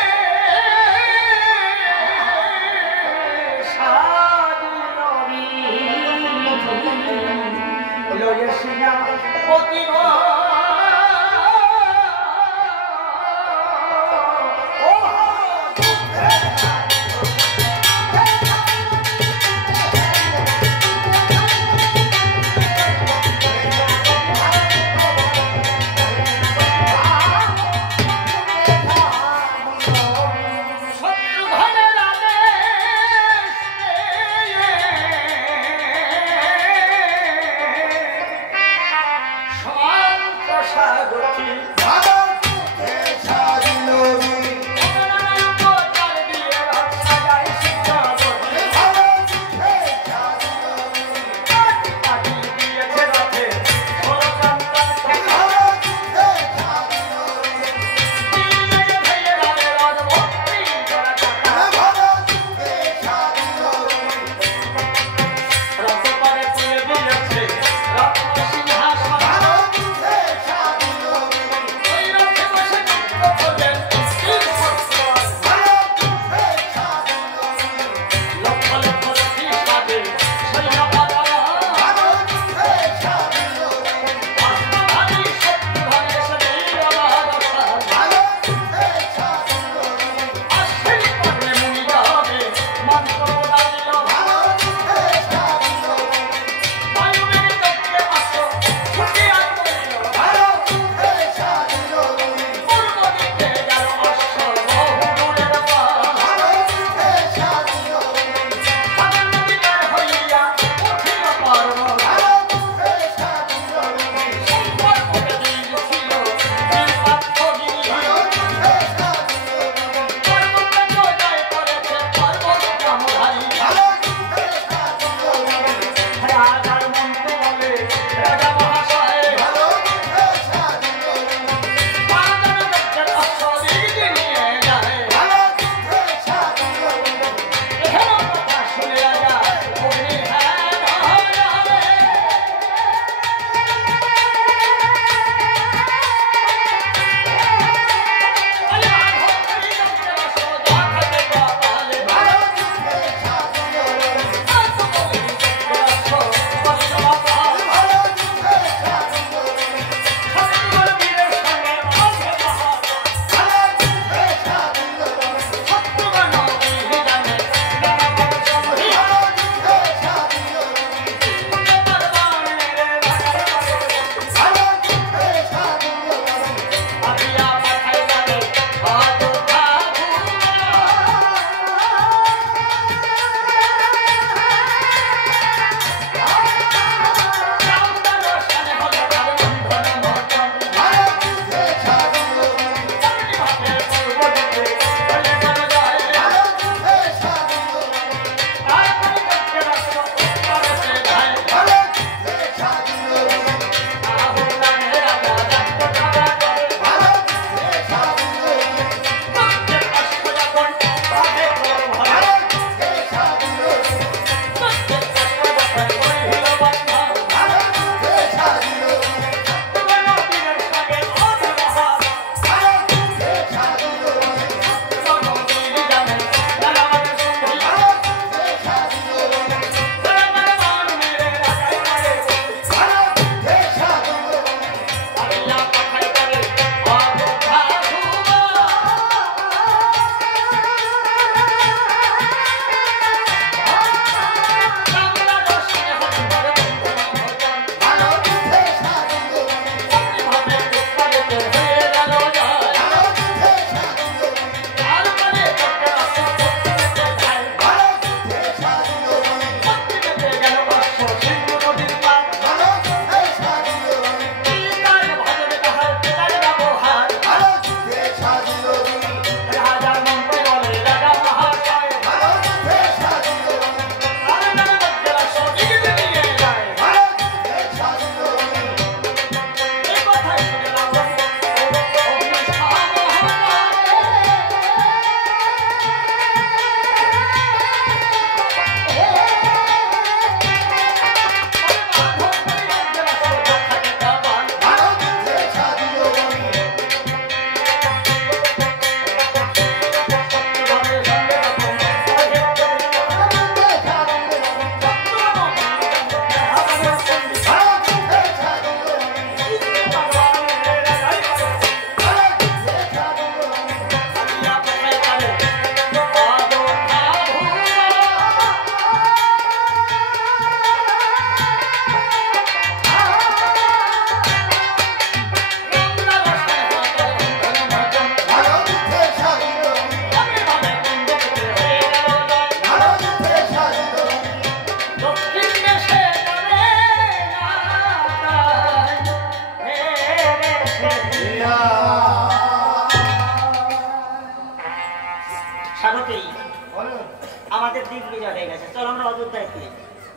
আমাদের দিক বিজয় হয়ে গেছে, চল আমরা অযোধ্যায় ফিরি।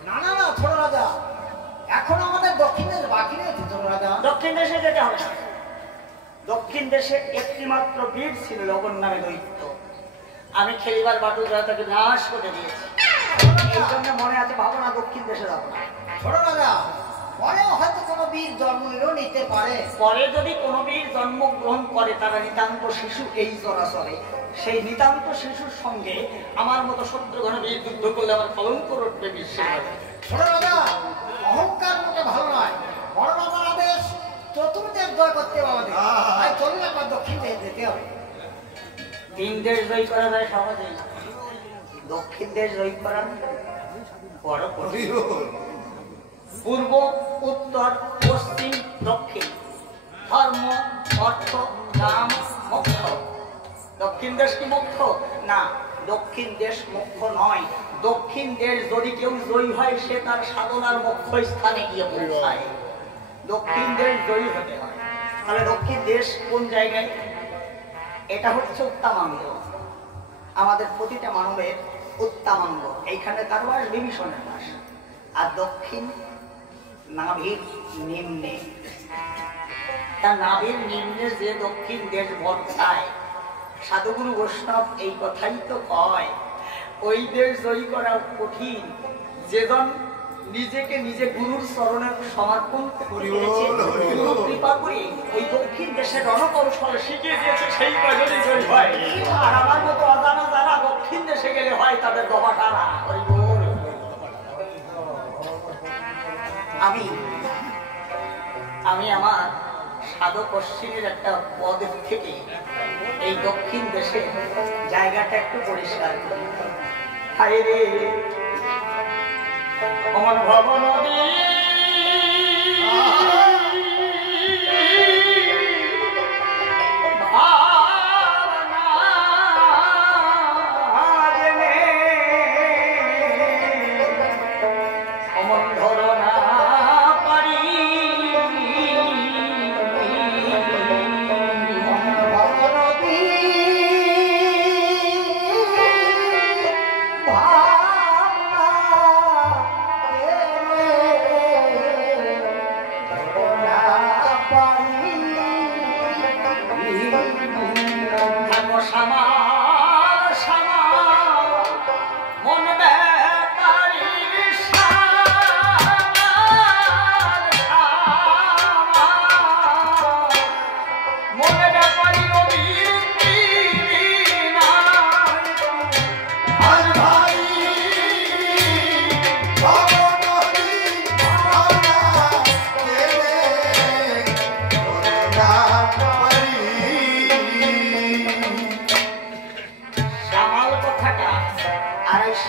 না না না ছোট রাজা, এখন আমাদের দক্ষিণ দেশ বাকি রয়েছে ছোট রাজা। দক্ষিণ দেশে যেতে হবে না। দক্ষিণ দেশে একটি মাত্র বীর ছিল লগন নামে দৈত্য। আমি খেলিবার বাটুল তাকে নাশ করে দিয়েছি। এই জন্য মনে আছে ভাবনা দক্ষিণ দেশে যাবো না। ছোট রাজা, পরে হয়তো কোনো বীর জন্ম নিতে পারে। পরে যদি কোনো বীর জন্মগ্রহণ করে তারা নিতান্ত শিশু এই চরাচরে, সেই নিতান্ত শিশুর সঙ্গে আমার মতো শত্রুঘ্ন বীর যুদ্ধ করলে আমার কলঙ্ক রটবে বিশ্বের। ছোট রাজা, অহংকার মোটে ভালো নয়। বড় রাজার আদেশ চতুর্দেশ জয় করতে হবে আমাদের, তাই চলুন একবার দক্ষিণ দেশ যেতে হবে। তিন দেশ জয় করা যায় সহজেই, দক্ষিণ দেশ জয় করা বড় কঠিন। পূর্ব, উত্তর, পশ্চিম, দক্ষিণ, ধর্ম, অর্থ, কাম, মোক্ষ। দক্ষিণ দেশ কি মোক্ষ? না, দক্ষিণ দেশ মোক্ষ নয়। দক্ষিণ দেশ যদি কেউ জয়ী হয় সে তার সাধনার মোক্ষ স্থানে গিয়ে পৌঁছায়। দক্ষিণ দেশ জয়ী হতে হয়। তাহলে দক্ষিণ দেশ কোন জায়গায়? এটা হচ্ছে উত্তমাঙ্গ, আমাদের প্রতিটা মানবের উত্তমাঙ্গ। এইখানে তার বাস বিভীষণের বাস। আর দক্ষিণ নাভির নিম্নে, তার নাভির নিম্নে যে দক্ষিণ দেশ বর্তায়, সাধুগুরু বৈষ্ণব এই কথাই তো কয়, ওই দেশ জয়ী করা কঠিন। যেজন নিজেকে নিজে গুরুর চরণে সমর্পণ করেছে, গুরু কৃপা করে ওই দক্ষিণ দেশের রণকৌশল শিখিয়ে দিয়েছে, সেই কয়জনই জয়ী হয়। আর আমার মতো অজানা যারা দক্ষিণ দেশে গেলে হয় তাদের দবা টানা। আমি আমার সাধক পশ্চিমের একটা পদ থেকে এই দক্ষিণ দেশে জায়গাটা একটু পরিষ্কার করি। হায় রে অমন ভবন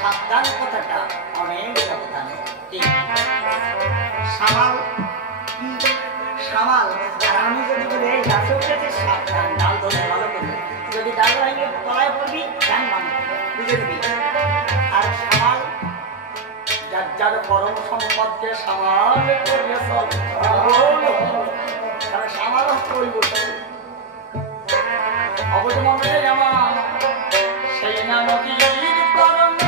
সাবধান কথাটা অনেক সাবধান। সামাল সামাল, আর আমি যদি বলি এই গাছে উঠেছে সাবধান, ডাল ধরে ভালো করবে, যদি ডাল ভাঙে তলায় পড়বি ধ্যান মানে বুঝে দিবি। আর সামাল যার পরম সম্পদকে সামাল করবে চল, তাহলে সামাল করব অবধ মন্দিরে যেমন সেই না নদীর তরঙ্গ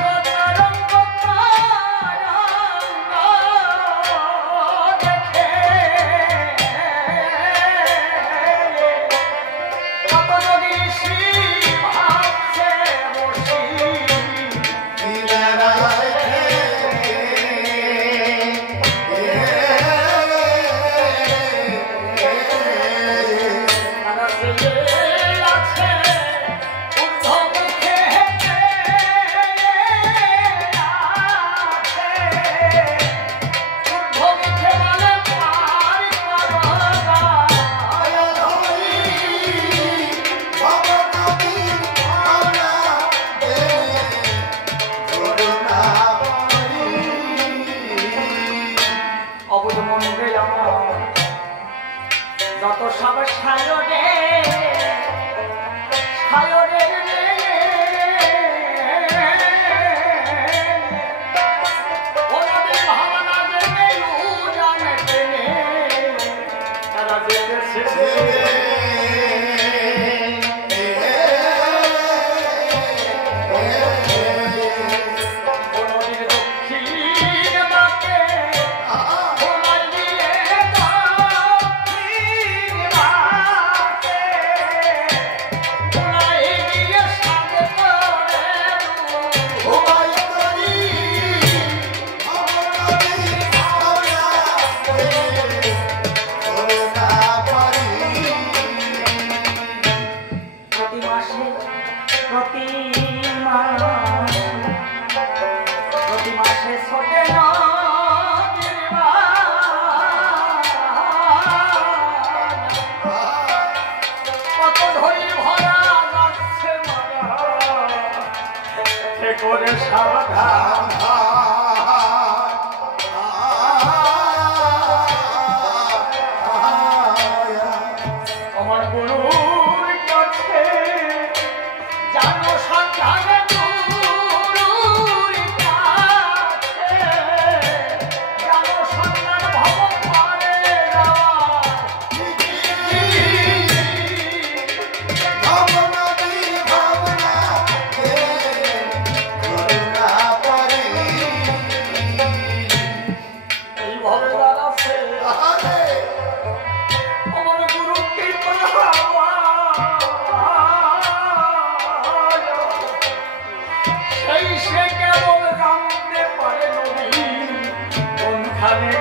ভবন ওরে সাবধান আমার গুরুর কাছে জানো সন্ধানে গুরুর কাছে জানো সন্ধান ভব পারে এই ভবে আছে আমার গুরু কৃপা সেই সে কেবল জানতে পারে নদী কোনখানে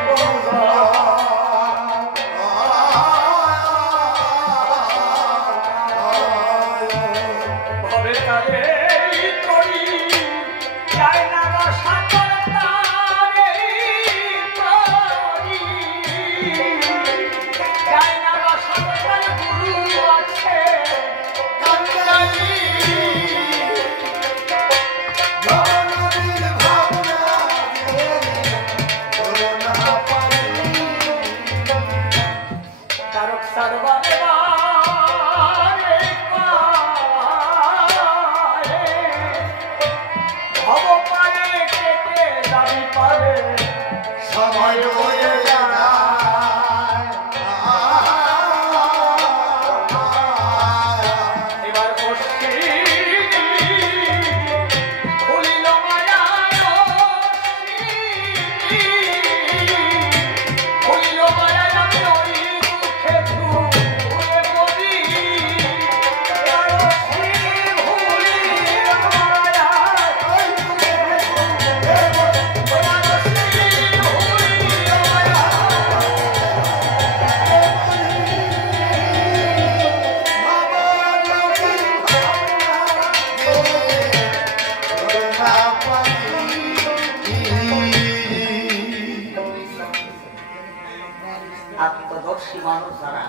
ভবে তারে করি যায় না সাগর তারে করি যায় না সাগর গুরু আছে কান্দারি তারক সর্বারে বারে পারে ভব পারে কেটে যাবি পারে সময় হয়ে এবার খুলিল মায়া খুলিল মায়া আমি ওই মুখে ধুয়ে পড়ি আত্মদর্শী মানুষ যারা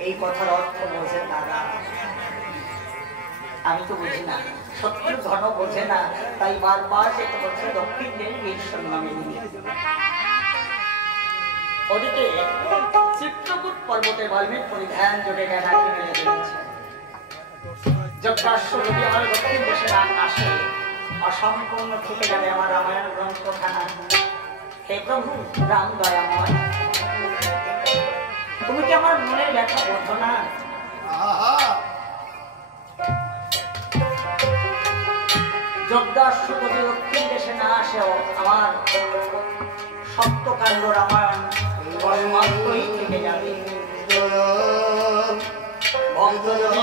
এই কথার অর্থ বোঝে তারা আমি তো বুঝি না সত্যি ঘন বোঝে না তাই বারবার যেটা বলছে দক্ষিণ দেব ঈশ্বর নামে ওদিকে চিত্রকূট পর্বতে বাল্মীক পরিধান যোগে জ্ঞানাকে মেলে দিয়েছে যজ্ঞাশ্ব যদি আমার দক্ষিণ দেশে না আসে অসম্পূর্ণ থেকে যাবে আমার রামায়ণ গ্রন্থখানা হে প্রভু রাম দয়াময় তুমি কি আমার মনের ব্যথা বোঝো না যজ্ঞাশ্ব যদি দক্ষিণ দেশে না আসেও আমার সপ্তকাণ্ড রামায়ণ বর্মাত্রই থেকে যাবে ভক্ত যদি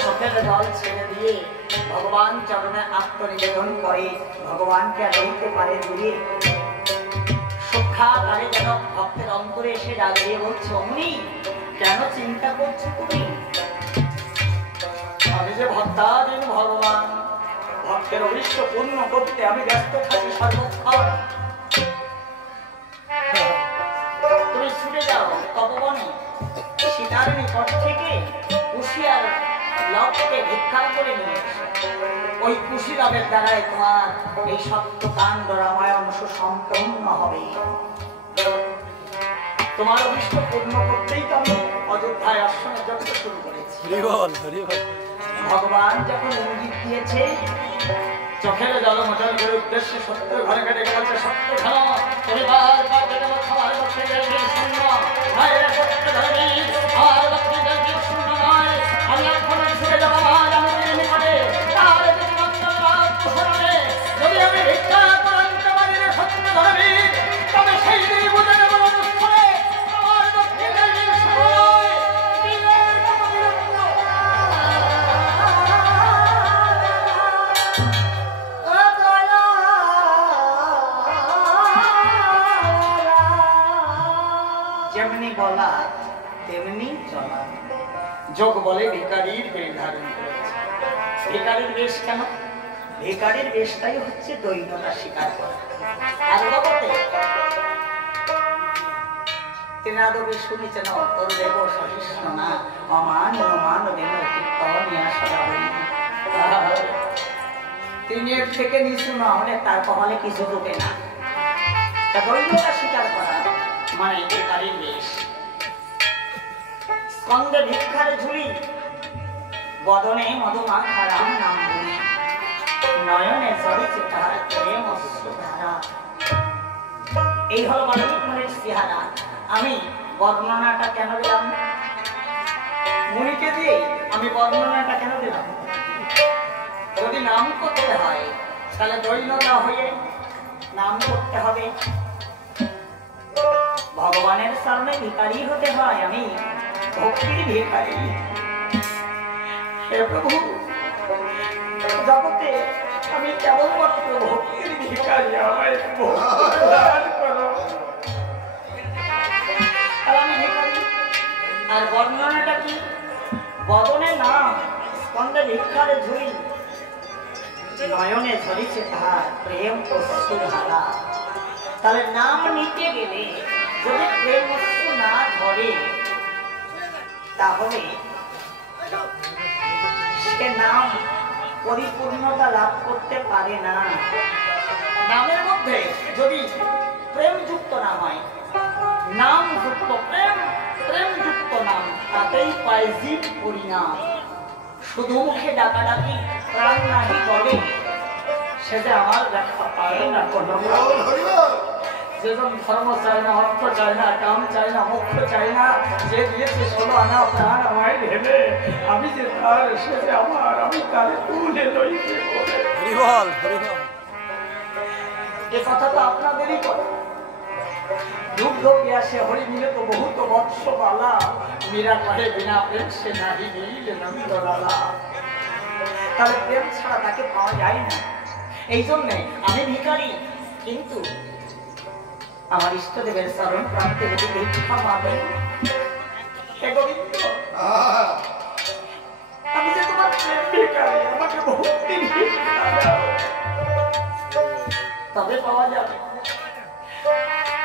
চোখের জল ছেড়ে দিয়ে ভগবান চরণে আত্মনিবেদন করে ভগবানকে লইতে পারে দূরে সুখাকারে যেন ভক্তের অন্তরে এসে ডালিয়ে বলছে অমনি কেন চিন্তা করছো তুমি আমি যে ভক্তাধীন ভগবান ভক্তের অভিষ্ট পূর্ণ করতে আমি ব্যস্ত থাকি সর্বক্ষণ তুমি ছুটে যাও তপবনে সীতার নিকট থেকে কুশিয়ার লবকে ভিক্ষা করে নিয়ে ওই কুশি লবের দ্বারাই তোমার এই সপ্তকাণ্ড রামায়ণ সুসম্পন্ন হবে তোমার অভিষ্ট পূর্ণ করতেই তো আমি অযোধ্যায় আশ্রমের যজ্ঞ শুরু করেছি ভগবান যখন ইঙ্গিত দিয়েছে চোখের জলমোচন করে উদ্দেশ্যে সত্য ঘরে ঘরে বলছে সত্য ঘন পরিবার আমার লক্ষ্মী জলকে শূন্য মায়ের সত্য ধরবি আর লক্ষ্মী জলকে শূন্য নয় আমি এখন ছুটে যাবো আজ আমাদের নিকটে তার যদি মন্ত্রবাদ কুশলে যদি আমি ভিক্ষা করতে পারি রে সত্য ধরবি তবে সেই দিন বুঝে নেব অনুষ্ঠানে আমার লক্ষ্মী জলকে শূন্য নয় যেমনি বলা তেমনি চলা যোগ বলে ভিখারির বেশ ধারণ করেছে ভিখারির বেশ কেন ভিখারির বেশটাই হচ্ছে দৈন্যতা স্বীকার করা আর জগতে তেনাদবে শুনেছেন তোর দেব সহিষ্ণু না অমান মান দেব কীর্তনিয়া সদাবলী তিনের থেকে নিচু না হলে তার কপালে কিছু ঢোকে না। তা দৈন্যতা স্বীকার করা মানে বেকারির বেশ। স্কন্ধে ভিক্ষার ঝুলি, বদনে মধুমাখা রাম নাম বলি, নয়নে ঝরিছে তাহার প্রেম অশ্রুধারা। এই হলো মানবিক মনের চেহারা। আমি বর্ণনাটা কেন দিলাম? মুনিকে দিয়ে আমি বর্ণনাটা কেন দিলাম? যদি নাম করতে হয় তাহলে দৈন্যতা হয়ে নাম করতে হবে। ভগবানের সামনে ভিখারি হতে হয়। আমি ভক্তির ভিখারি। হে প্রভু, জগতে আমি কেবলমাত্র ভক্তির ভিখারি। আমায় ভক্তি দান করো। আর আমি ভিখারি। আর বর্ণনাটা কি? বদনে নাম, স্কন্ধে ভিক্ষার ঝুলি, নয়নে ঝরিছে তাহার প্রেম অশ্রুধারা। তাহলে নাম নিতে গেলে যদি প্রেম অশ্রু না ধরে তাহলে সে নাম পরিপূর্ণতা লাভ করতে পারে না। নামের মধ্যে যদি প্রেম যুক্ত না হয়, নাম যুক্ত প্রেম, প্রেম যুক্ত নাম, তাতেই পায় জীব পরিণাম। শুধু মুখে ডাকাডাকি প্রাণ নাহি বলে, সে যে আমার দেখা পারে না কোনো। যেজন ধর্ম চায় না, অর্থ চায় না, কাম চায় না, মোক্ষ চায় না, যে দিয়েছে 16 আনা প্রাণ আমায় ভেবে, আমি যে তার, সে যে আমার, আমি তারে তুলে লইতে বলে। এ কথা তো আপনাদেরই কথা। দুগ্ধ পিয়াসে হরি মিলে তো বহুত বৎস বালা, মীরা কহে বিনা প্রেম সে নাহি নীল নন্দলালা। তাহলে প্রেম ছাড়া তাকে পাওয়া যায় না। এই জন্যে আমি ভিখারি, কিন্তু আমার ইষ্টদেবের চরণ প্রান্তে যদি ভিক্ষা পাবে, হে গোবিন্দ, আমি যে তোমার প্রেম ভিখারি, আমাকে ভক্তি ভিক্ষা দাও, তবে পাওয়া যাবে।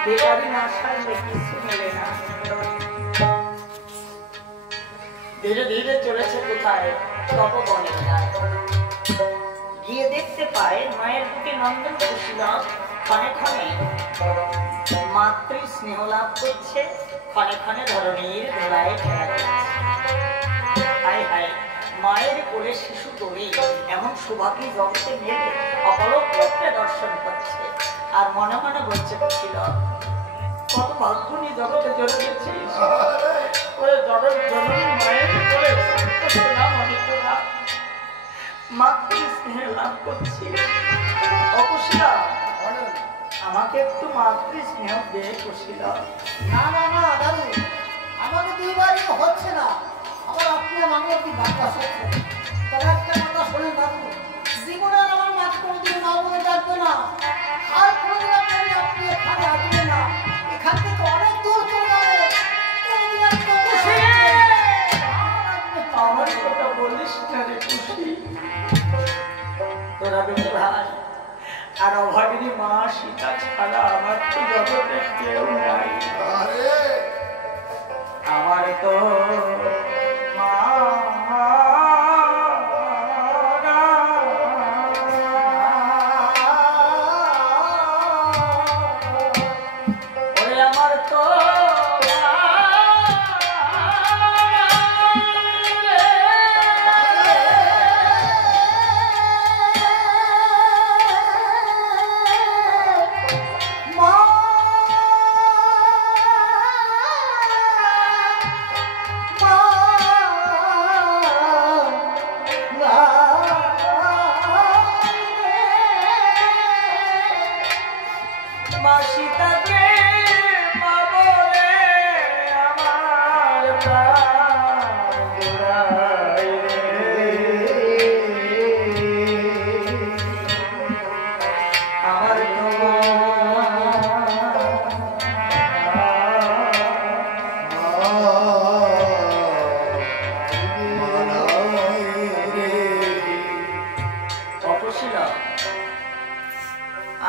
ভিখারি না সারলে কিছু মেলে না। ধীরে ধীরে চলেছে কোথায়? তপবনে যায়। গিয়ে দেখতে পায় মায়ের বুকে নন্দন কুশীলব ক্ষণে ক্ষণে মাতৃ স্নেহ লাভ করছে, ক্ষণে ক্ষণে ধরণীর ধরায় খেলা করছে। হায় হায়, মায়ের কোলে শিশু তরি এমন সৌভাগ্য জগতে মেলে অপলক্ষ্যে দর্শন করছে। আর মনে মনে বলছে কুশীলব, কত ভাগ্য নিয়ে জগতে জন্মেছিস। ওরে জগৎ জননী মায়ের কোলে মাতৃ স্নেহ লাভ করছি। অকুশীলব, আমাকে একটু মাতৃ স্নেহ দে কুশীলব। না না না দাদু, আমাকে দুইবারই হচ্ছে না। আবার আপনি আমাকে একটি বার্তা শুনছেন। তবে একটা কথা শোনেন দাদু, জীবনে আমার মাকে কোনোদিন মা বলে ডাকবে না। আর কোনোদিন আপনি এখানে আসবেন না। এখান থেকে অনেক দূর চলে যাবে। আমার কথা বলিস না রে খুশি। তোরা বেশ ভাই, আর অভাগিনী মা সীতা ছাড়া আমার তো জগতে কেউ নাই। আমার তো মা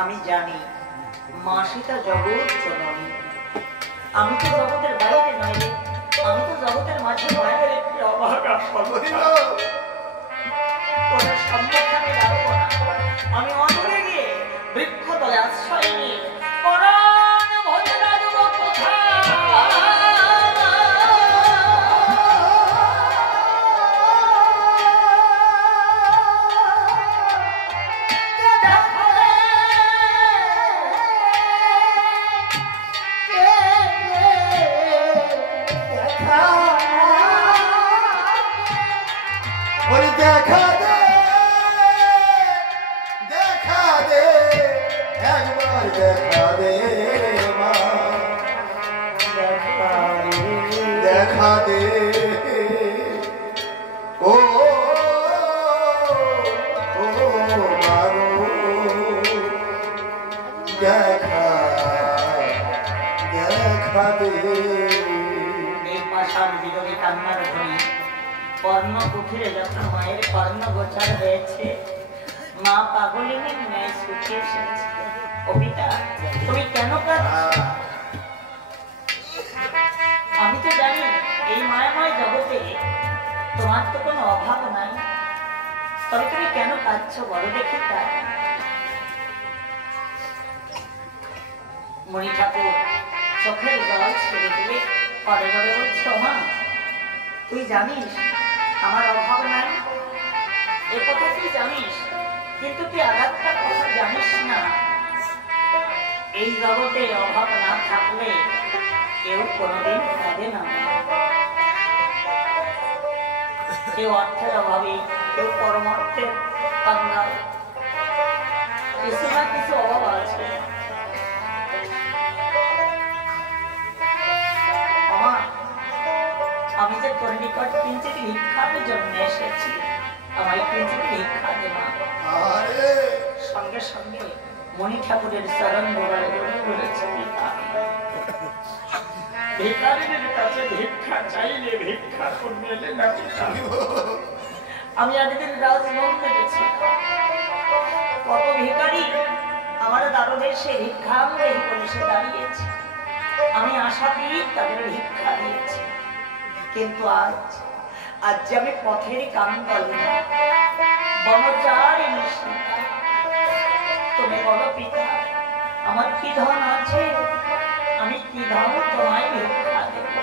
আমি জানি মা সীতা জগৎ জননী। আমি তো জগতের বাইরে নই রে, আমি তো জগতের মাঝে মায়ের একটি অভাগা সর্বদা। তোদের সম্মুখে আমি রাখবো না। কর্ণ কুঠিরে যখন মায়ের কর্ণ গোচার হয়েছে, মা পাগলিনীর ন্যায় শুকিয়ে এসেছে। ও পিতা, তুমি কেন কাঁদছো? আমি তো জানি এই মায়াময় জগতে তোমার তো কোনো অভাব নাই, তবে তুমি কেন কাঁদছো বলো দেখি। তাই মণি ঠাকুর চোখের জল ছেড়ে দিলে পরে পরে বলছো, মা তুই জানিস আমার অভাব নাই, এ কথা তুই জানিস, কিন্তু তুই আর একটা কথা জানিস না, এই জগতে অভাব না থাকলে কেউ কোনোদিন কাঁদে না। কেউ অর্থের অভাবে, কেউ পরমার্থের কান্নাল, কিছু না কিছু অভাব আছে। আমি যে তোর নিকট কিঞ্চিত ভিক্ষার জন্য এসেছি, আমায় কিঞ্চিত ভিক্ষা দে মা। সঙ্গে সঙ্গে মণি ঠাকুরের চরণ গোড়ায় বলেছে, ভিখারিদের কাছে ভিক্ষা চাইলে ভিক্ষা করবে না। আমি একদিন রাজভবনে গেছি, কত ভিখারি আমার দ্বারদেশে ভিক্ষাঙ্গহী বলে সে দাঁড়িয়েছে, আমি আশাতেই তাদের ভিক্ষা দিয়েছি। কিন্তু আজ যে আমি পথের কাঙ্গাল, বনচারী নিশিতা, তুমি বলো পিতা আমার কি ধন আছে, আমি কি ধন তোমায় ভিক্ষা দেব?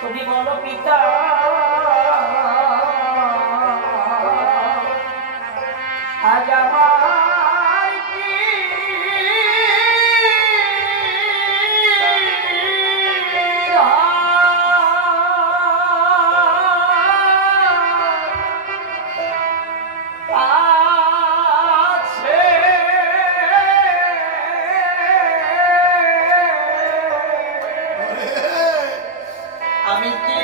তুমি বলো পিতা আজ আমার কি আমি কি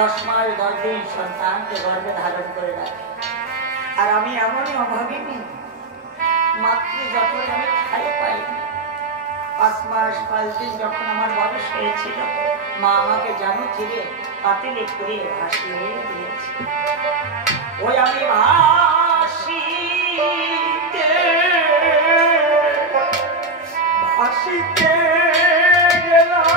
10 মাস 10 দিন সন্তানকে গর্ভে ধারণ করে রাখে। আর আমি এমনই অভাবিনী, মাতৃ যখন আমি ঠাই পাইনি। 5 মাস 5 দিন যখন আমার বয়স হয়েছিল, মা আমাকে জানো ছেড়ে পাতিলে করে ভাসিয়ে দিয়েছে। ওই আমি ভাসিতে গেলাম,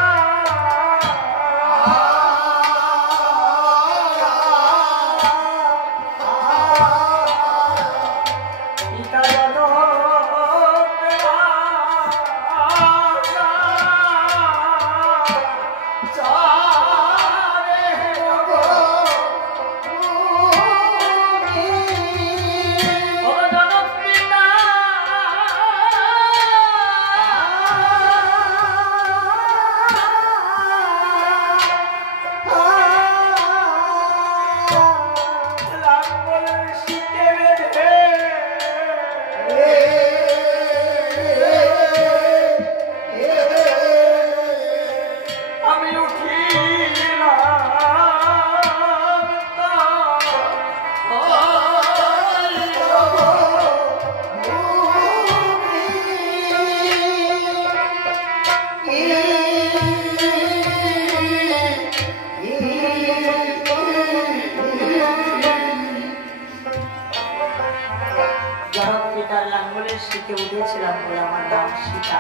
উঠেছিলাম বলে আমার নাম সীতা।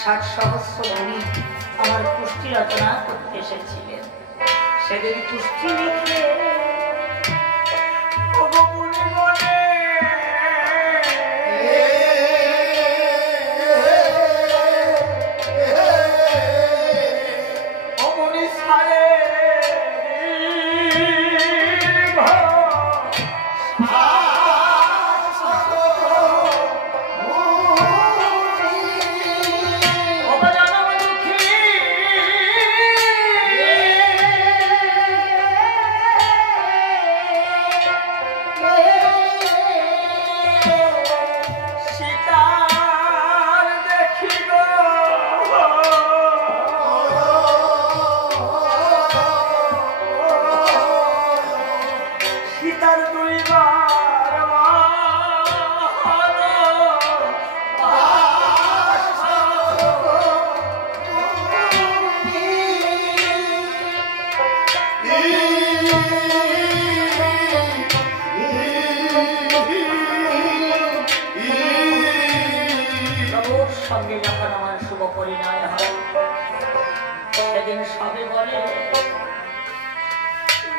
60 সহস্র মুনি আমার পুষ্টি রচনা করতে এসেছিলেন। সেদিন পুষ্টি লিখে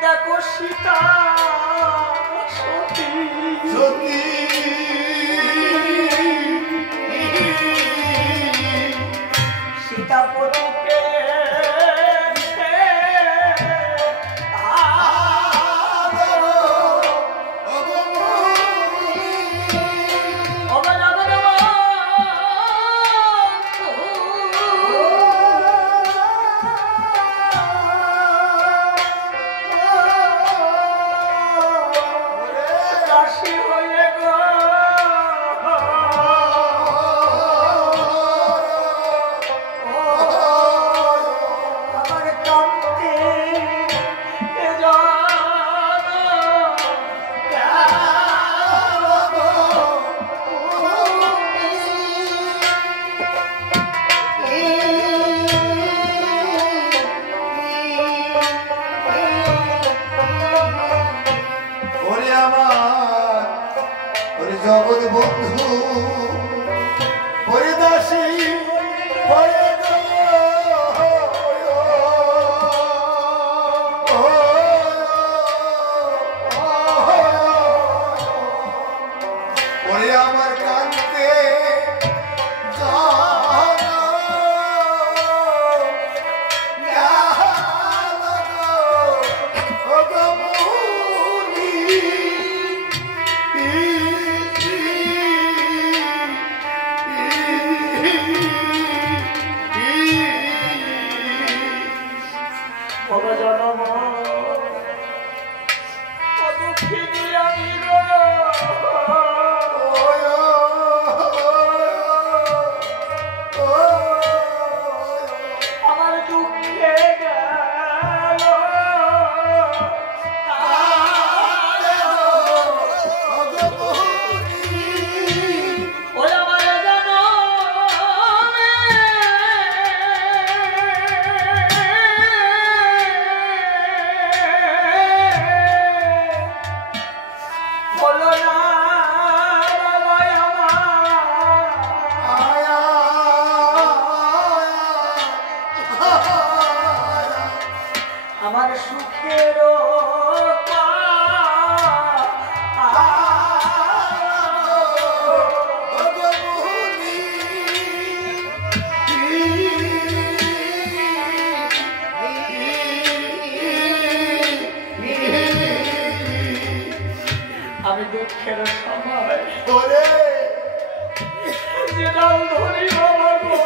দেখো সীতা সতী সীতাপতিকে জগৎ বন্ধু হরিদাসী হরে ওরে আমার কান্তে বলো না আমার সুখের আমি দুঃখের সময় যেটাও ধরি বাবা গো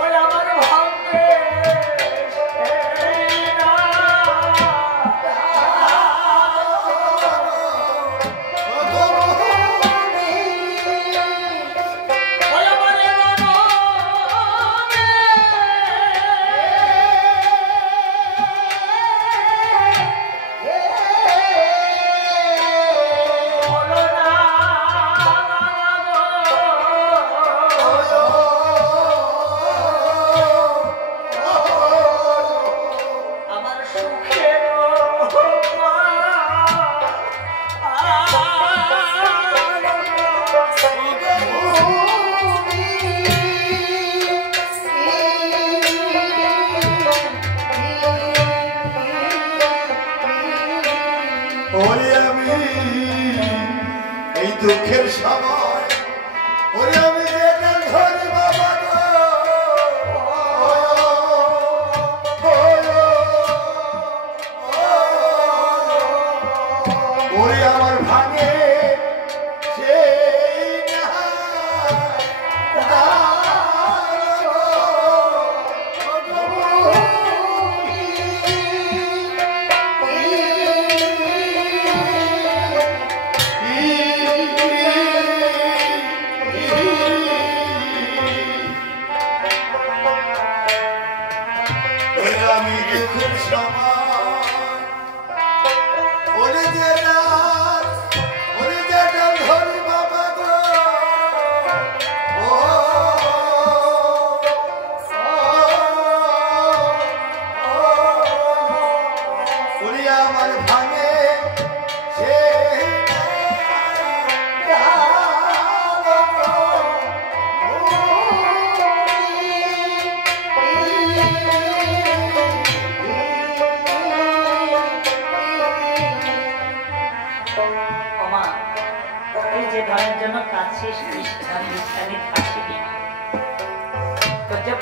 ওই আমার ভাঙবে দুঃখের সময় ওরে আমি যেটা ধরি বাবা ওরে আমার ভাঙে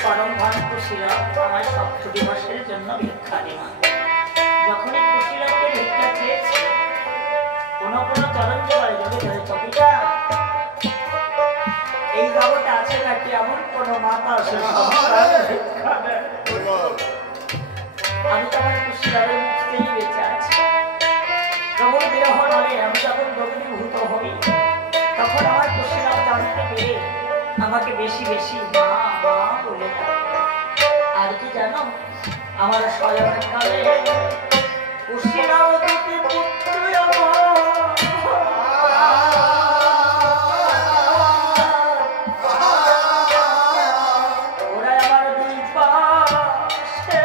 পরম ভক্ত ছিল আমার সপ্ত দিবসের জন্য ভিক্ষা দেওয়া। যখনই কুশীলবকে ভিক্ষা চেয়েছে কোনো কোনো চরণ জোগাড়ে যদি ধরে চপিটা এই জগতে আছে নাকি এমন কোন মাতা আছে ভিক্ষা দেয়? আমি তো আমার কুশীলবের মুক্তিই বেঁচে আছি। প্রবল বিরহ নলে আমি যখন দগ্ধীভূত হই তখন আমার কুশীলব জানতে পেরে আমাকে বেশি বেশি মা মা বলে ডাকে। আর কি জানো, আমার শয়নকালে কুশীলব দুটি পুত্র ওরা আমার দুই পাশে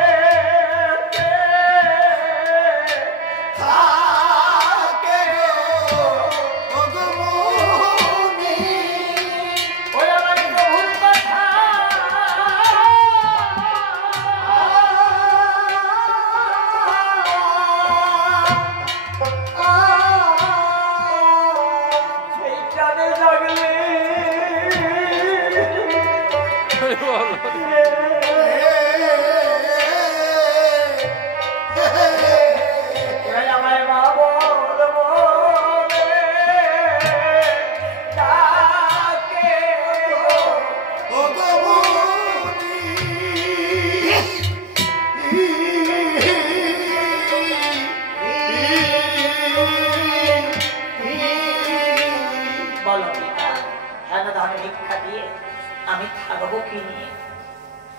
আমি থাকবো কি নিয়ে?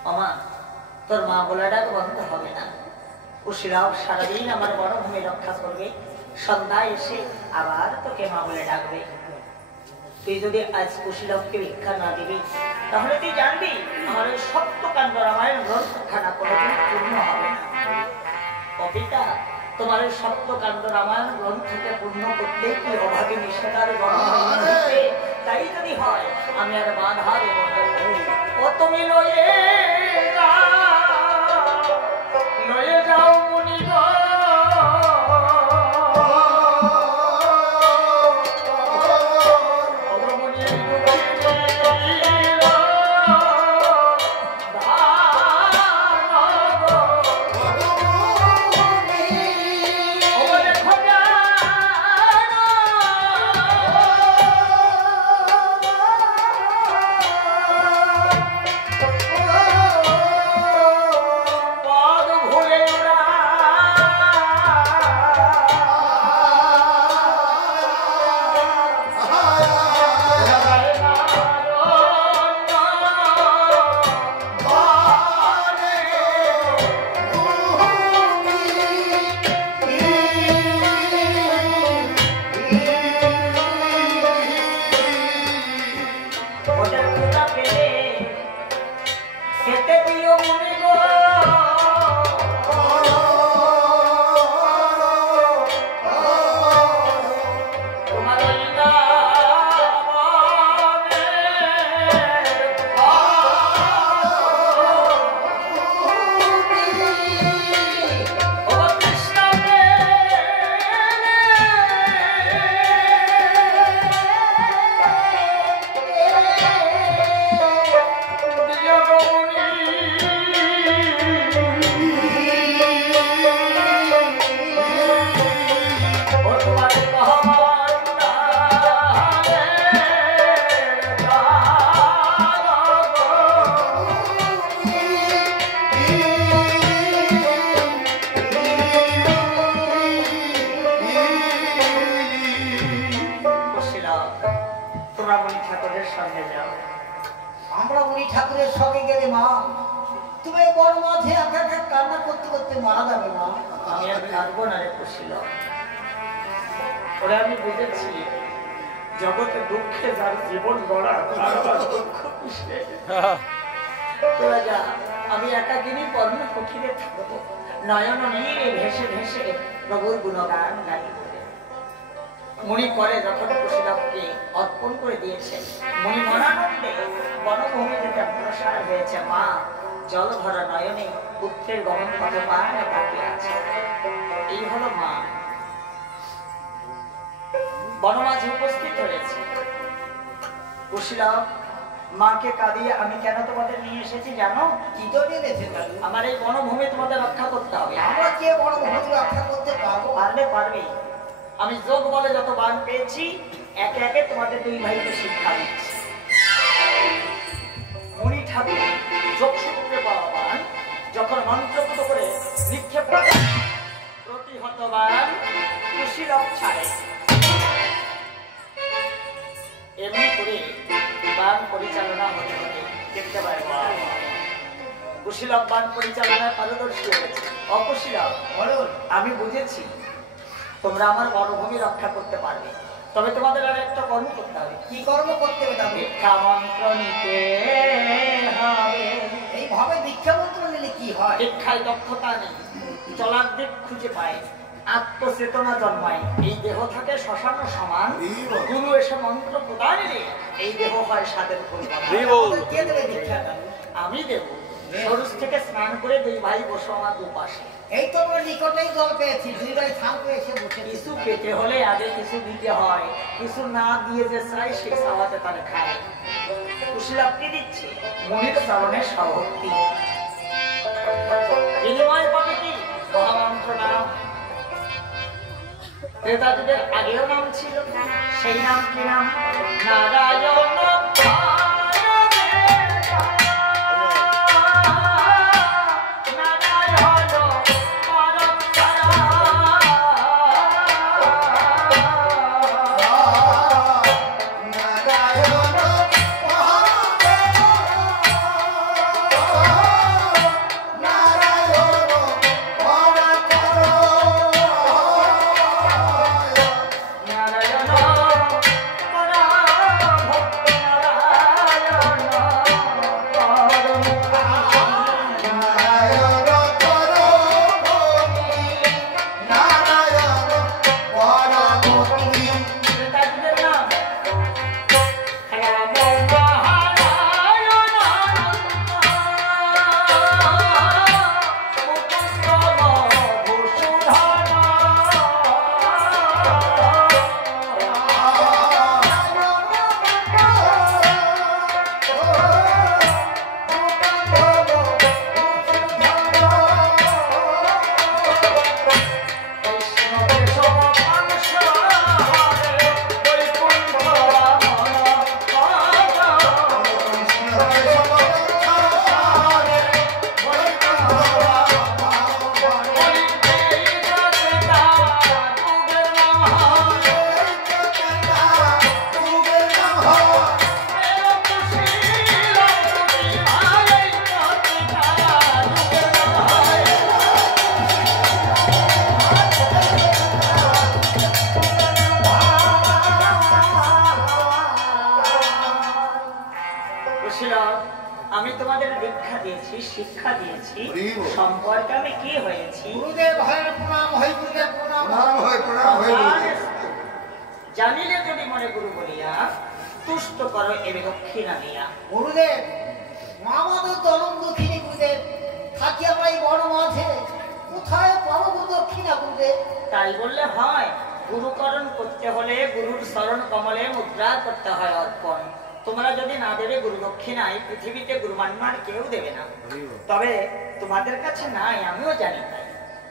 অমা, তোর মা বলাটা বন্ধ হবে না। কুশীলব সারাদিন আমার বনভূমি রক্ষা করবে, সন্ধ্যায় এসে আবার তোকে মা বলে ডাকবে। তুই যদি আজ কুশীলবকে ভিক্ষা না দিবি তাহলে তুই জানবি আমার ওই সত্যকাণ্ড রামায়ণ গ্রন্থখানা কোনোদিন পূর্ণ হবে। তোমার এই সত্যকাণ্ড রামায়ণ গ্রন্থকে পূর্ণ করতে কি অভাবে নিষেধারে তাই যদি হয় আমি আর বাধা দেব না। ও তুমি লয়ে যাও মুনি গো, জগতে দুঃখে যার জীবন গড়া আমি একাকিনী কর্ম কুঠিরে থাকবো, নয়ন নীরে ভেসে ভেসে প্রভুর গুণগান গাইব। মুনি করে যখন কুশীলবকে অর্পণ করে দিয়েছেন, মুনি মনানন্দে বনভূমি থেকে অগ্রসর হয়েছে। মা জল ভরা নয়নে পুত্রের গমন পথ পায় তাকিয়ে আছে। এই হলো মা বনমাঝে উপস্থিত হয়েছে। কুশীলব মাকে কাঁদিয়ে আমি কেন তোমাদের নিয়ে এসেছি জানো? কি তো নিয়েছে আমার এই বনভূমি তোমাদের রক্ষা করতে হবে। আমরা কে বনভূমি রক্ষা করতে পারবো? পারবে। আমি যোগ বলে যত বান পেয়েছি একে একে তোমাদের দুই ভাইকে শিক্ষা দিচ্ছি। মুনি ঠাকুর যোগ সূত্রে পাওয়া বান যখন মন্ত্রপুত করে নিক্ষেপ করে প্রতিহত বান কুশীলব ছাড়ে। এমনি করে বান পরিচালনা হতে হতে দেখতে পাই কুশীলব বান পরিচালনায় পারদর্শী হয়েছে। অকুশীলব আমি বুঝেছি তোমরা আমার বনভূমি রক্ষা করতে পারবে, তবে তোমাদের আর একটা কর্ম করতে হবে। কি কর্ম করতে হবে? ভিক্ষা মন্ত্র নিতে হবে। এইভাবে ভিক্ষা মন্ত্র নিলে কি হয়? ভিক্ষায় দক্ষতা নেই, চলার দিক খুঁজে পায়, আত্মচেতনা জন্মায়। এই দেহ থাকে শ্মশান সমান, গুরু এসে মন্ত্র প্রদানে এই দেহ হয় স্বাদের ফুল। কে দেবে ভিক্ষাটা? আমি দেব। সরুজ থেকে স্নান করে দুই ভাই বসো আমার দুপাশে। এই তো আমরা নিকটেই জল পেয়েছি, দুই ভাই থাম করে এসে বসে। কিছু পেতে হলে আগে কিছু দিতে হয়, কিছু না দিয়ে যে চাই সে খাওয়াতে তারা খায়। কুশীলব কি দিচ্ছে? মনির চরণের সভক্তি। বিনিময় পাবে কি? মহামন্ত্র নাম। ত্রেতাযুগের আগেও নাম ছিল, সেই নাম কি নাম? নারায়ণ। বরকে আমি কি হয়েছি? গুরুদেব হয় প্রণাম হয় গুরুদেব প্রণাম প্রণাম হয় জানিলে যদি মনে গুরু বলিয়া তুষ্ট করো এবে দক্ষিণা দিয়া। গুরুদেব মা আমাদের তরুণ দক্ষিণী গুরুদেব থাকি আমরা এই বড় মাঝে কোথায় পাবো দক্ষিণা গুরুদেব? তাই বললে হয়? গুরুকরণ করতে হলে গুরুর শরণ কমলে মুদ্রা করতে হয় অর্পণ। তোমরা যদি না দেবে গুরু দক্ষিণায় পৃথিবীতে গুরুমান্যার কেউ দেবে না। তবে তোমাদের কাছে নাই আমিও জানি তাই।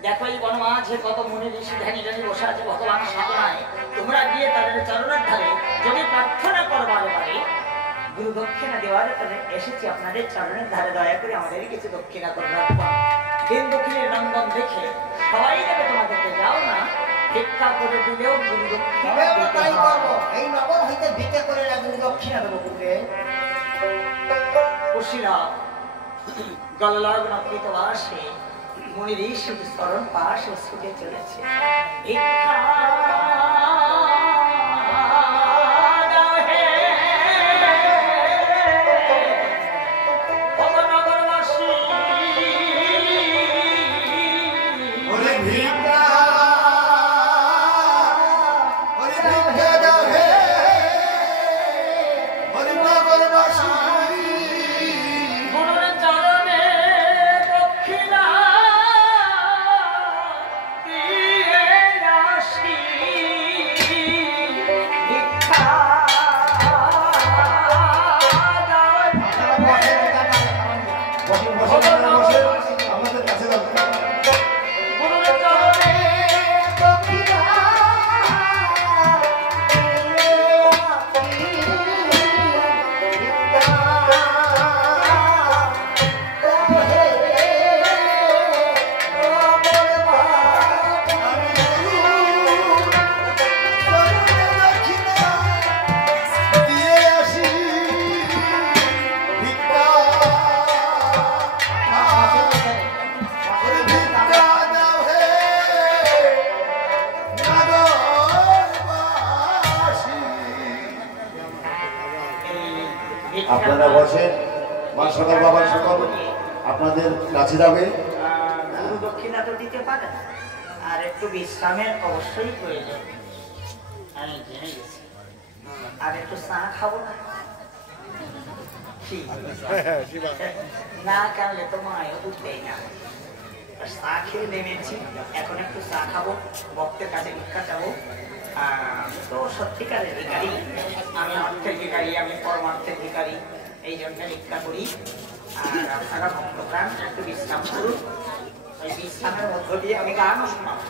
দেখো এই বনমাঝে কত মুনি ঋষি ধ্যানী জ্ঞানী বসে আছে ভগবান সাধনায়। তোমরা গিয়ে তাদের চরণের ধারে যদি প্রার্থনা করবার পারে গুরু দক্ষিণা দেওয়ার তাদের এসেছি আপনাদের চরণের ধারে, দয়া করে আমাদের কিছু দক্ষিণা করে রাখবা। দিন দক্ষিণের নন্দন দেখে সবাই দেবে তোমাদেরকে, যাও না ভিক্ষা করে দিলেও গুরু দক্ষিণা তবে আমরা দিতে তাই হয়। করবো, এই নগর হইতে ভিক্ষা করে না গুরু দক্ষিণা দেবো গুরুদেব। কুশিরা গললগ্ন কৃতবাসে মুনি ঋষি স্মরণ পাশে ছুটে চলেছে। ওরে ভিক্ষা ওরে ভিক্ষা দাও হে ওরে নগরবাসী গুরুর চরণে দক্ষিণা দিয়ে আসি। ভিক্ষা দাও। বসে বসে বসে আমাদের কাছে দাও। গুরুর চরণে দক্ষিণা দিয়ে আসি ভিক্ষা ওরে ভিক্ষা দাও হে নগরবাসী। আপনারা বসেন, মা সকল বাবা সকল আপনাদের কাছে যাবে। গুরু দক্ষিণা তো দিতে পারে না, আর একটু বিশ্রামের অবশ্যই প্রয়োজন। আমি জেনে গেছি, আর একটু চা খাবো না? কি? না খাওয়ালে তো মায়ও দুধ দেয় না। চা খেয়ে নেমেছি, এখন একটু চা খাবো, ভক্তের কাছে ভিক্ষা চাবো। তো সত্যিকারের ভিখারি আমি, অর্থের ভিখারি আমি, পরমার্থের ভিখারি, এই জন্য ভিক্ষা করি। আর আপনারা ভক্তপ্রাণ একটু বিশ্রাম করুন, ওই বিশ্রামের মধ্য দিয়ে আমি গানও শোনাবো।